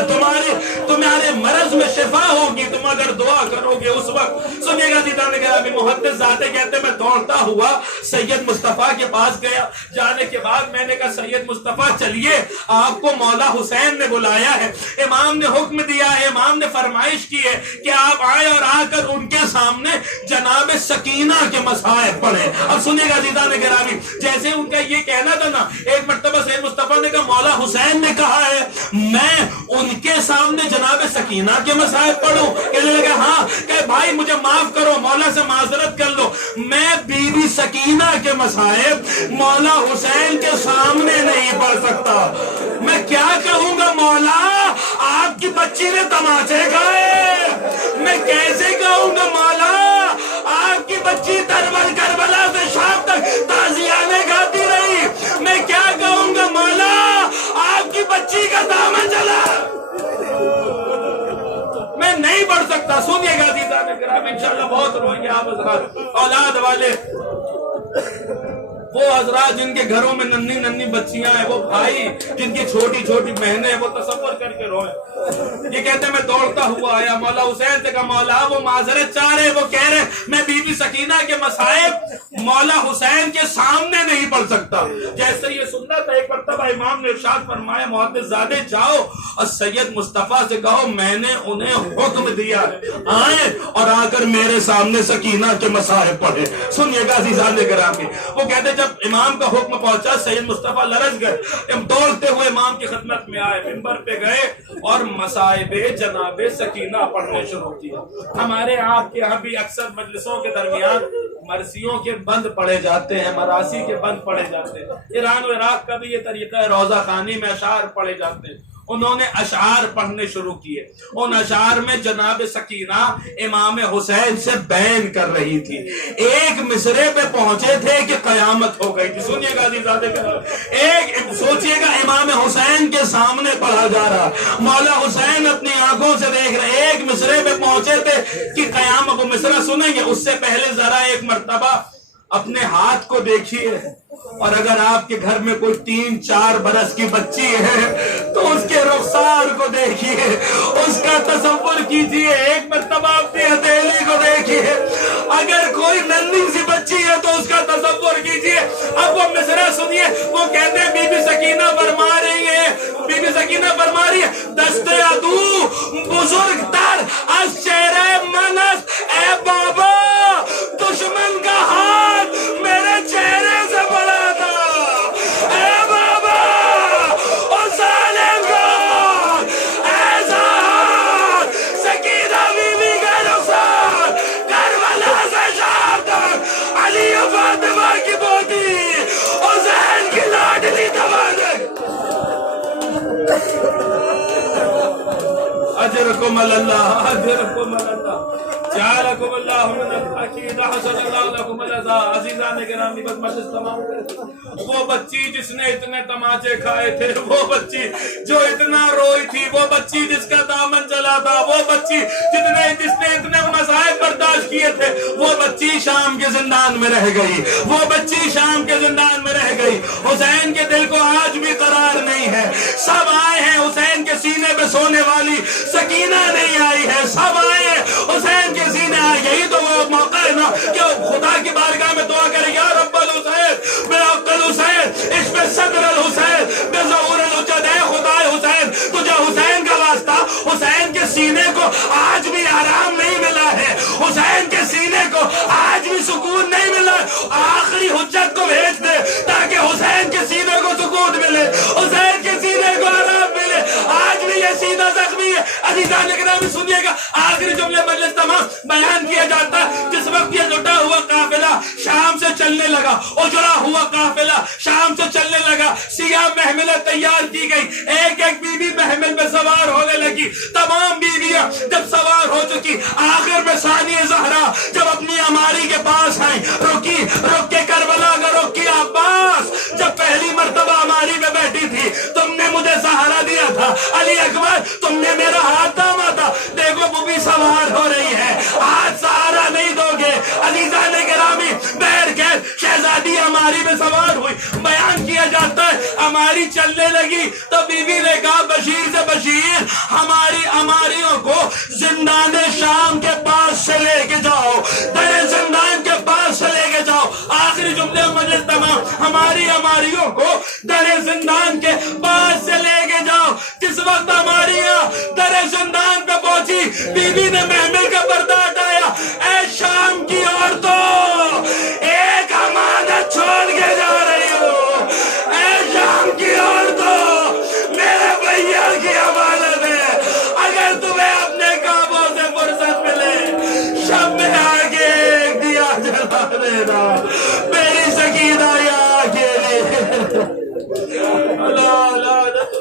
تمہارے مرض میں شفا ہوگی تم اگر دعا کرو گے اس وقت۔ سنیے گا دیدان گرامی، محدث زادے کہتے میں دوڑتا ہوا سید مصطفیٰ کے پاس گیا، جانے کے بعد میں نے کہا سید مصطفیٰ چلیے آپ کو مولا حسین نے بلایا ہے، امام نے حکم دیا ہے، امام نے فرمائش کی ہے کہ آپ آئے اور آ کر ان کے سامنے جناب سکینہ کے مسائب پڑھیں۔ اب سنیے گا دیدان گرامی، جیسے ان کا یہ کہنا تھا نا، ایک مرتبہ سید مصطفیٰ نے کہا مولا حسین نے کہا ہے میں ان کے سامنے جناب سکینہ کے مسائب پڑھوں؟ کہنے لگا ہاں، کہ بھائی مجھے معاف کرو، مولا سے معذرت کر لو، میں بی بی سکینہ کے مسائب مولا حسین کے سامنے نہیں پڑھ سکتا۔ میں کیا کہوں گا مولا، آپ کی بچی نے تماچے کھائے، میں کیسے کہوں گا مولا آپ کی بچی کربلا سے شام تک تعزیانے گاتی رہی، میں کیا کہوں گا مولا آپ کی بچی کا دامن چلا، میں نہیں پڑھ سکتا۔ سنیے گا عزیزان کرام، انشاءاللہ بہت روئیں گے آپ حضرات، اولاد والے، وہ حضرات جن کے گھروں میں ننھی ننھی بچیاں ہیں، وہ بھائی جن کی چھوٹی چھوٹی بہنیں ہیں، وہ تصور کر کے روئیں۔ یہ کہتے ہیں میں دوڑتا ہوا آیا، مولا حسین سے کہا مولا وہ معذرت چاہ رہے، وہ کہہ رہے میں بی بی سکینہ کے مسائب مولا حسین کے سامنے نہیں پڑھ سکتا۔ جیسے یہ سننا تھا، ایک مرتبہ امام نے ارشاد فرمایا محدث زادے جاؤ اور سید مصطفیٰ سے کہو میں نے انہیں حکم دیا ہے آئے اور آ کر میرے سامنے سکینہ کے مسائب پڑھے۔ سنیے گا عزیزان گرامی، وہ کہتے جب امام کا حکم پہنچا سید مصطفیٰ لرز گئے، دوڑتے ہوئے امام کی خدمت میں آئے، منبر پہ گئے اور مسائب جناب سکینہ پڑھنے شروع کیا۔ ہمارے آپ کے یہاں بھی اکثر مجلسوں کے درمیان مرثیوں کے بند پڑھے جاتے ہیں، مراثی کے بند پڑھے جاتے ہیں۔ ایران و عراق کا بھی یہ طریقہ ہے، روضہ خوانی میں اشعار پڑھے جاتے ہیں۔ انہوں نے اشعار پڑھنے شروع کیے، ان اشعار میں جناب سکینہ امام حسین سے بیان کر رہی تھی، ایک مصرے پہ پہنچے تھے کہ قیامت ہو گئی تھی۔ سنیے گا عزیزادے ایک سوچئے گا امام حسین کے سامنے پڑھا جا رہا، مولا حسین اپنی آنکھوں سے دیکھ رہے، ایک مصرے پہ پہنچے تھے کہ قیامت، وہ مصرع سنیں گے اس سے پہلے ذرا ایک مرتبہ اپنے ہاتھ کو دیکھیے، اور اگر آپ کے گھر میں کوئی 3-4 برس کی بچی ہے تو اس کے رخسار کو دیکھیے، اس کا تصور کیجیے، ایک مرتبہ اپنی ہتھیلی کو دیکھیے، اگر کوئی ننھی سی بچی ہے تو اس کا تصور کیجیے۔ اب وہ مصرع سنیے، وہ کہتے ہیں بی بی سکینہ فرما رہی ہے، بی بی سکینہ فرما رہی ہے دست عدو بزرگ تر از چہرے منس، اے بابا دشمن کا ہاتھ میرے چہرے سے بڑا تھا، اے بابا اور ظالم کا ایسا ہاتھ، سکینہ بی بی کا رخسار کربلا سے شام تک، علی و فاطمہ کی پوتی حسین کی لاڈلی تمازک۔ اجرکم اللہ، اجرکم اللہ، جعلکم اللہ من الحاکین، حسن اللہ لکم الجزاء۔ عزیزان گرامی بس مجلس تمام کرتے، وہ بچی جس نے اتنے تماچے کھائے تھے، وہ بچی جو اتنا روئی تھی، وہ بچی جس کا دامن چلا تھا، وہ بچی جس نے اتنے مسائب برداشت کیے تھے، وہ بچی شام کے زندان میں رہ گئی، وہ بچی شام کے زندان میں رہ گئی۔ گئی. حسین کے دل کو آج بھی قرار نہیں ہے. سب آئے ہیں, حسین کے سینے پہ سونے والی سکینہ نہیں آئی ہے. سب آئے ہیں, حسین کے سینے آئی. یہی تو وہ موقع ہے نا کہ خدا کی بارگاہ میں دعا کرے, یا رب الحسین بے عقل حسین عشق صدر الحسین بے ظہور الحجت. اے خدا حسین, تجھے حسین کا واسطہ, حسین کے سینے کو آج بھی آرام نہیں ملا ہے, حسین کے سینے کو آج بھی سکون نہیں ملا. آخری حجت کو بھیج دے تاکہ حسین کے سینے کو سکون ملے, حسین کے سینے کو آرام ملے. آج بھی یہ سینہ زخمی ہے. عزیزان کرام سنیے گا, آخری جملے مجلس تمام بیان کیا جاتا ہے. جس وقت یہ لٹا ہوا قافلہ شام سے چلنے لگا, اجڑا ہوا قافلہ شام سے چلنے لگا, سیاہ محملیں تیار کی گئی, ایک ایک بی بی محمل میں سوار ہونے لگی. تمام بیویاں جب سوار ہو چکی, آخر میں ثانیہ زہرا جب اپنی عماری کے پاس آئیں, رکی, رک کے کربلا کا رک کیا. عباس, جب پہلی مرتبہ عماری میں بیٹھی تھی تم نے مجھے سہارا دیا تھا. علی اکبر, تم نے میرا ہاتھ تھاما تھا. دیکھو وہ بھی سوار ہو رہی ہے, آج سہارا نہیں دو گے. عزیزان گرامی, بہر خیر شہزادی عماری میں سوار ہوئی. بیان کیا جاتا ہے عماری چلنے لگی تو بی بی نے کہا, بشیر سے بشیر, ہماری عماریوں کو زندان شام کے پاس سے لے کے جاؤ, در زندان کے پاس سے لے کے جاؤ. آخری جملے مجلس تمام, ہماری عماریوں کو در زندان کے پاس سے لے کے جاؤ. جس وقت عماریاں در زندان پہ پہنچی, بی بی نے محمل کا پردہ ہٹایا. اے شام کی عورتوں, ایک امانت چھوڑ کے جا رہی ہو. اے شام کی عورتوں, میرے بھیا کی امانت ہے. اگر تمہیں اپنے کاموں سے فرصت ملے, شب میں آگے ایک دیا جلا دینا. میری سکینہ یا کے لیے اللہ لعنت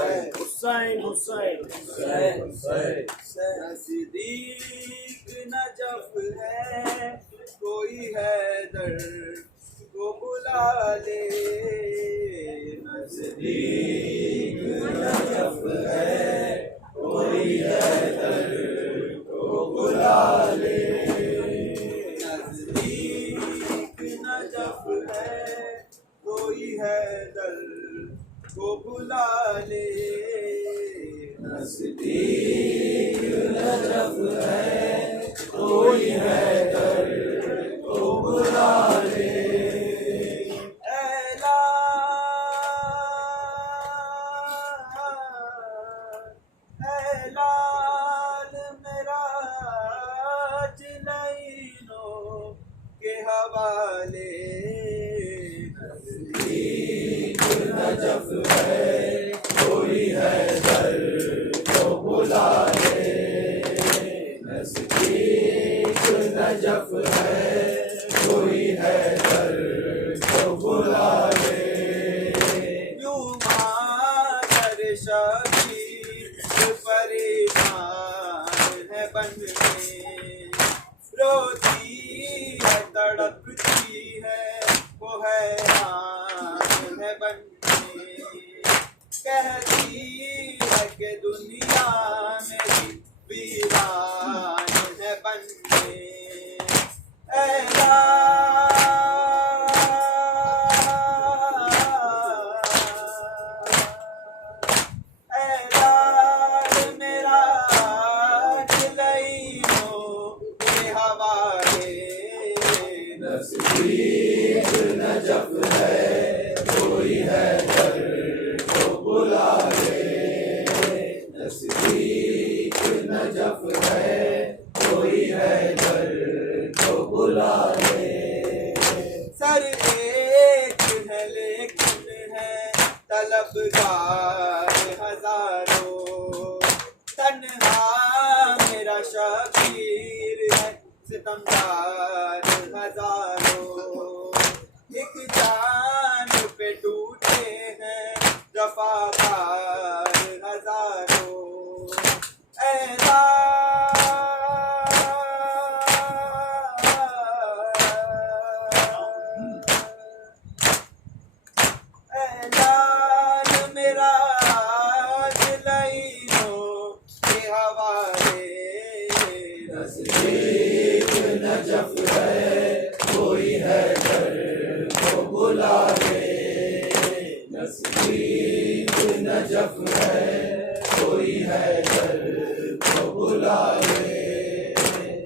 نزدیک نجف ہے کوئی حیدر کو بلا لے. نزدیک نجف ہے کوئی حیدر کو بلا لے. نزدیک نجف ہے کوئی حیدر کو بلا لے. نزدیک نجف ہے کوئی حیدر کو بلا لے. لال میرا جنینوں کے حوالے. نزدیک نجف ہے کوئی حیدر کو بلا لے. نزدیک نجف ہے کوئی حیدر کو بلا لے. یوں مادر شبیر پریشان ہے بن میں, روتی ہے تڑپتی ہے وہ حیران ہے بن میں. کہتی ہے کہ دنیا میری ویران ہے بن میں. سر ایک ہے لیکن ہے طلبگار ہزاروں، تنہا میرا شبیر ہے ستمگار ہزاروں، ایک جان پہ ٹوٹے ہیں جفاکار ہزاروں، اے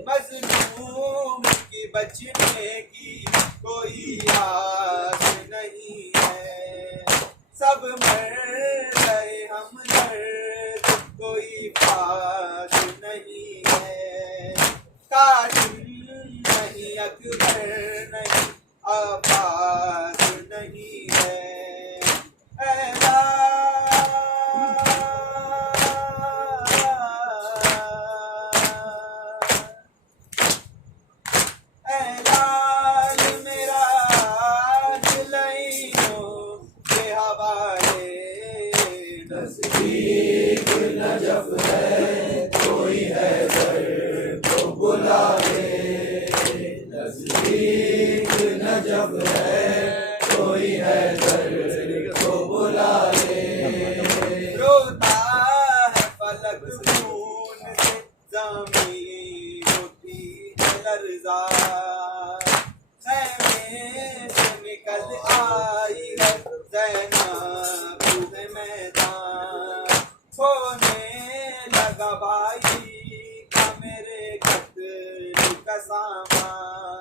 مظلوم کی بچنے کی کوئی آس نہیں ہے، سب مر گئے ہم درد کوئی پاس نہیں ہے، قاسم نہیں اکبر نہیں عباس نہیں ہے، روتا ہے فلک خون سے، زمین ہوتی ہے لرزاں، خیمے سے نکل آئی ہے زینب ہے میدان، ہونے لگا بھائی کا میرے قتل کا سامان،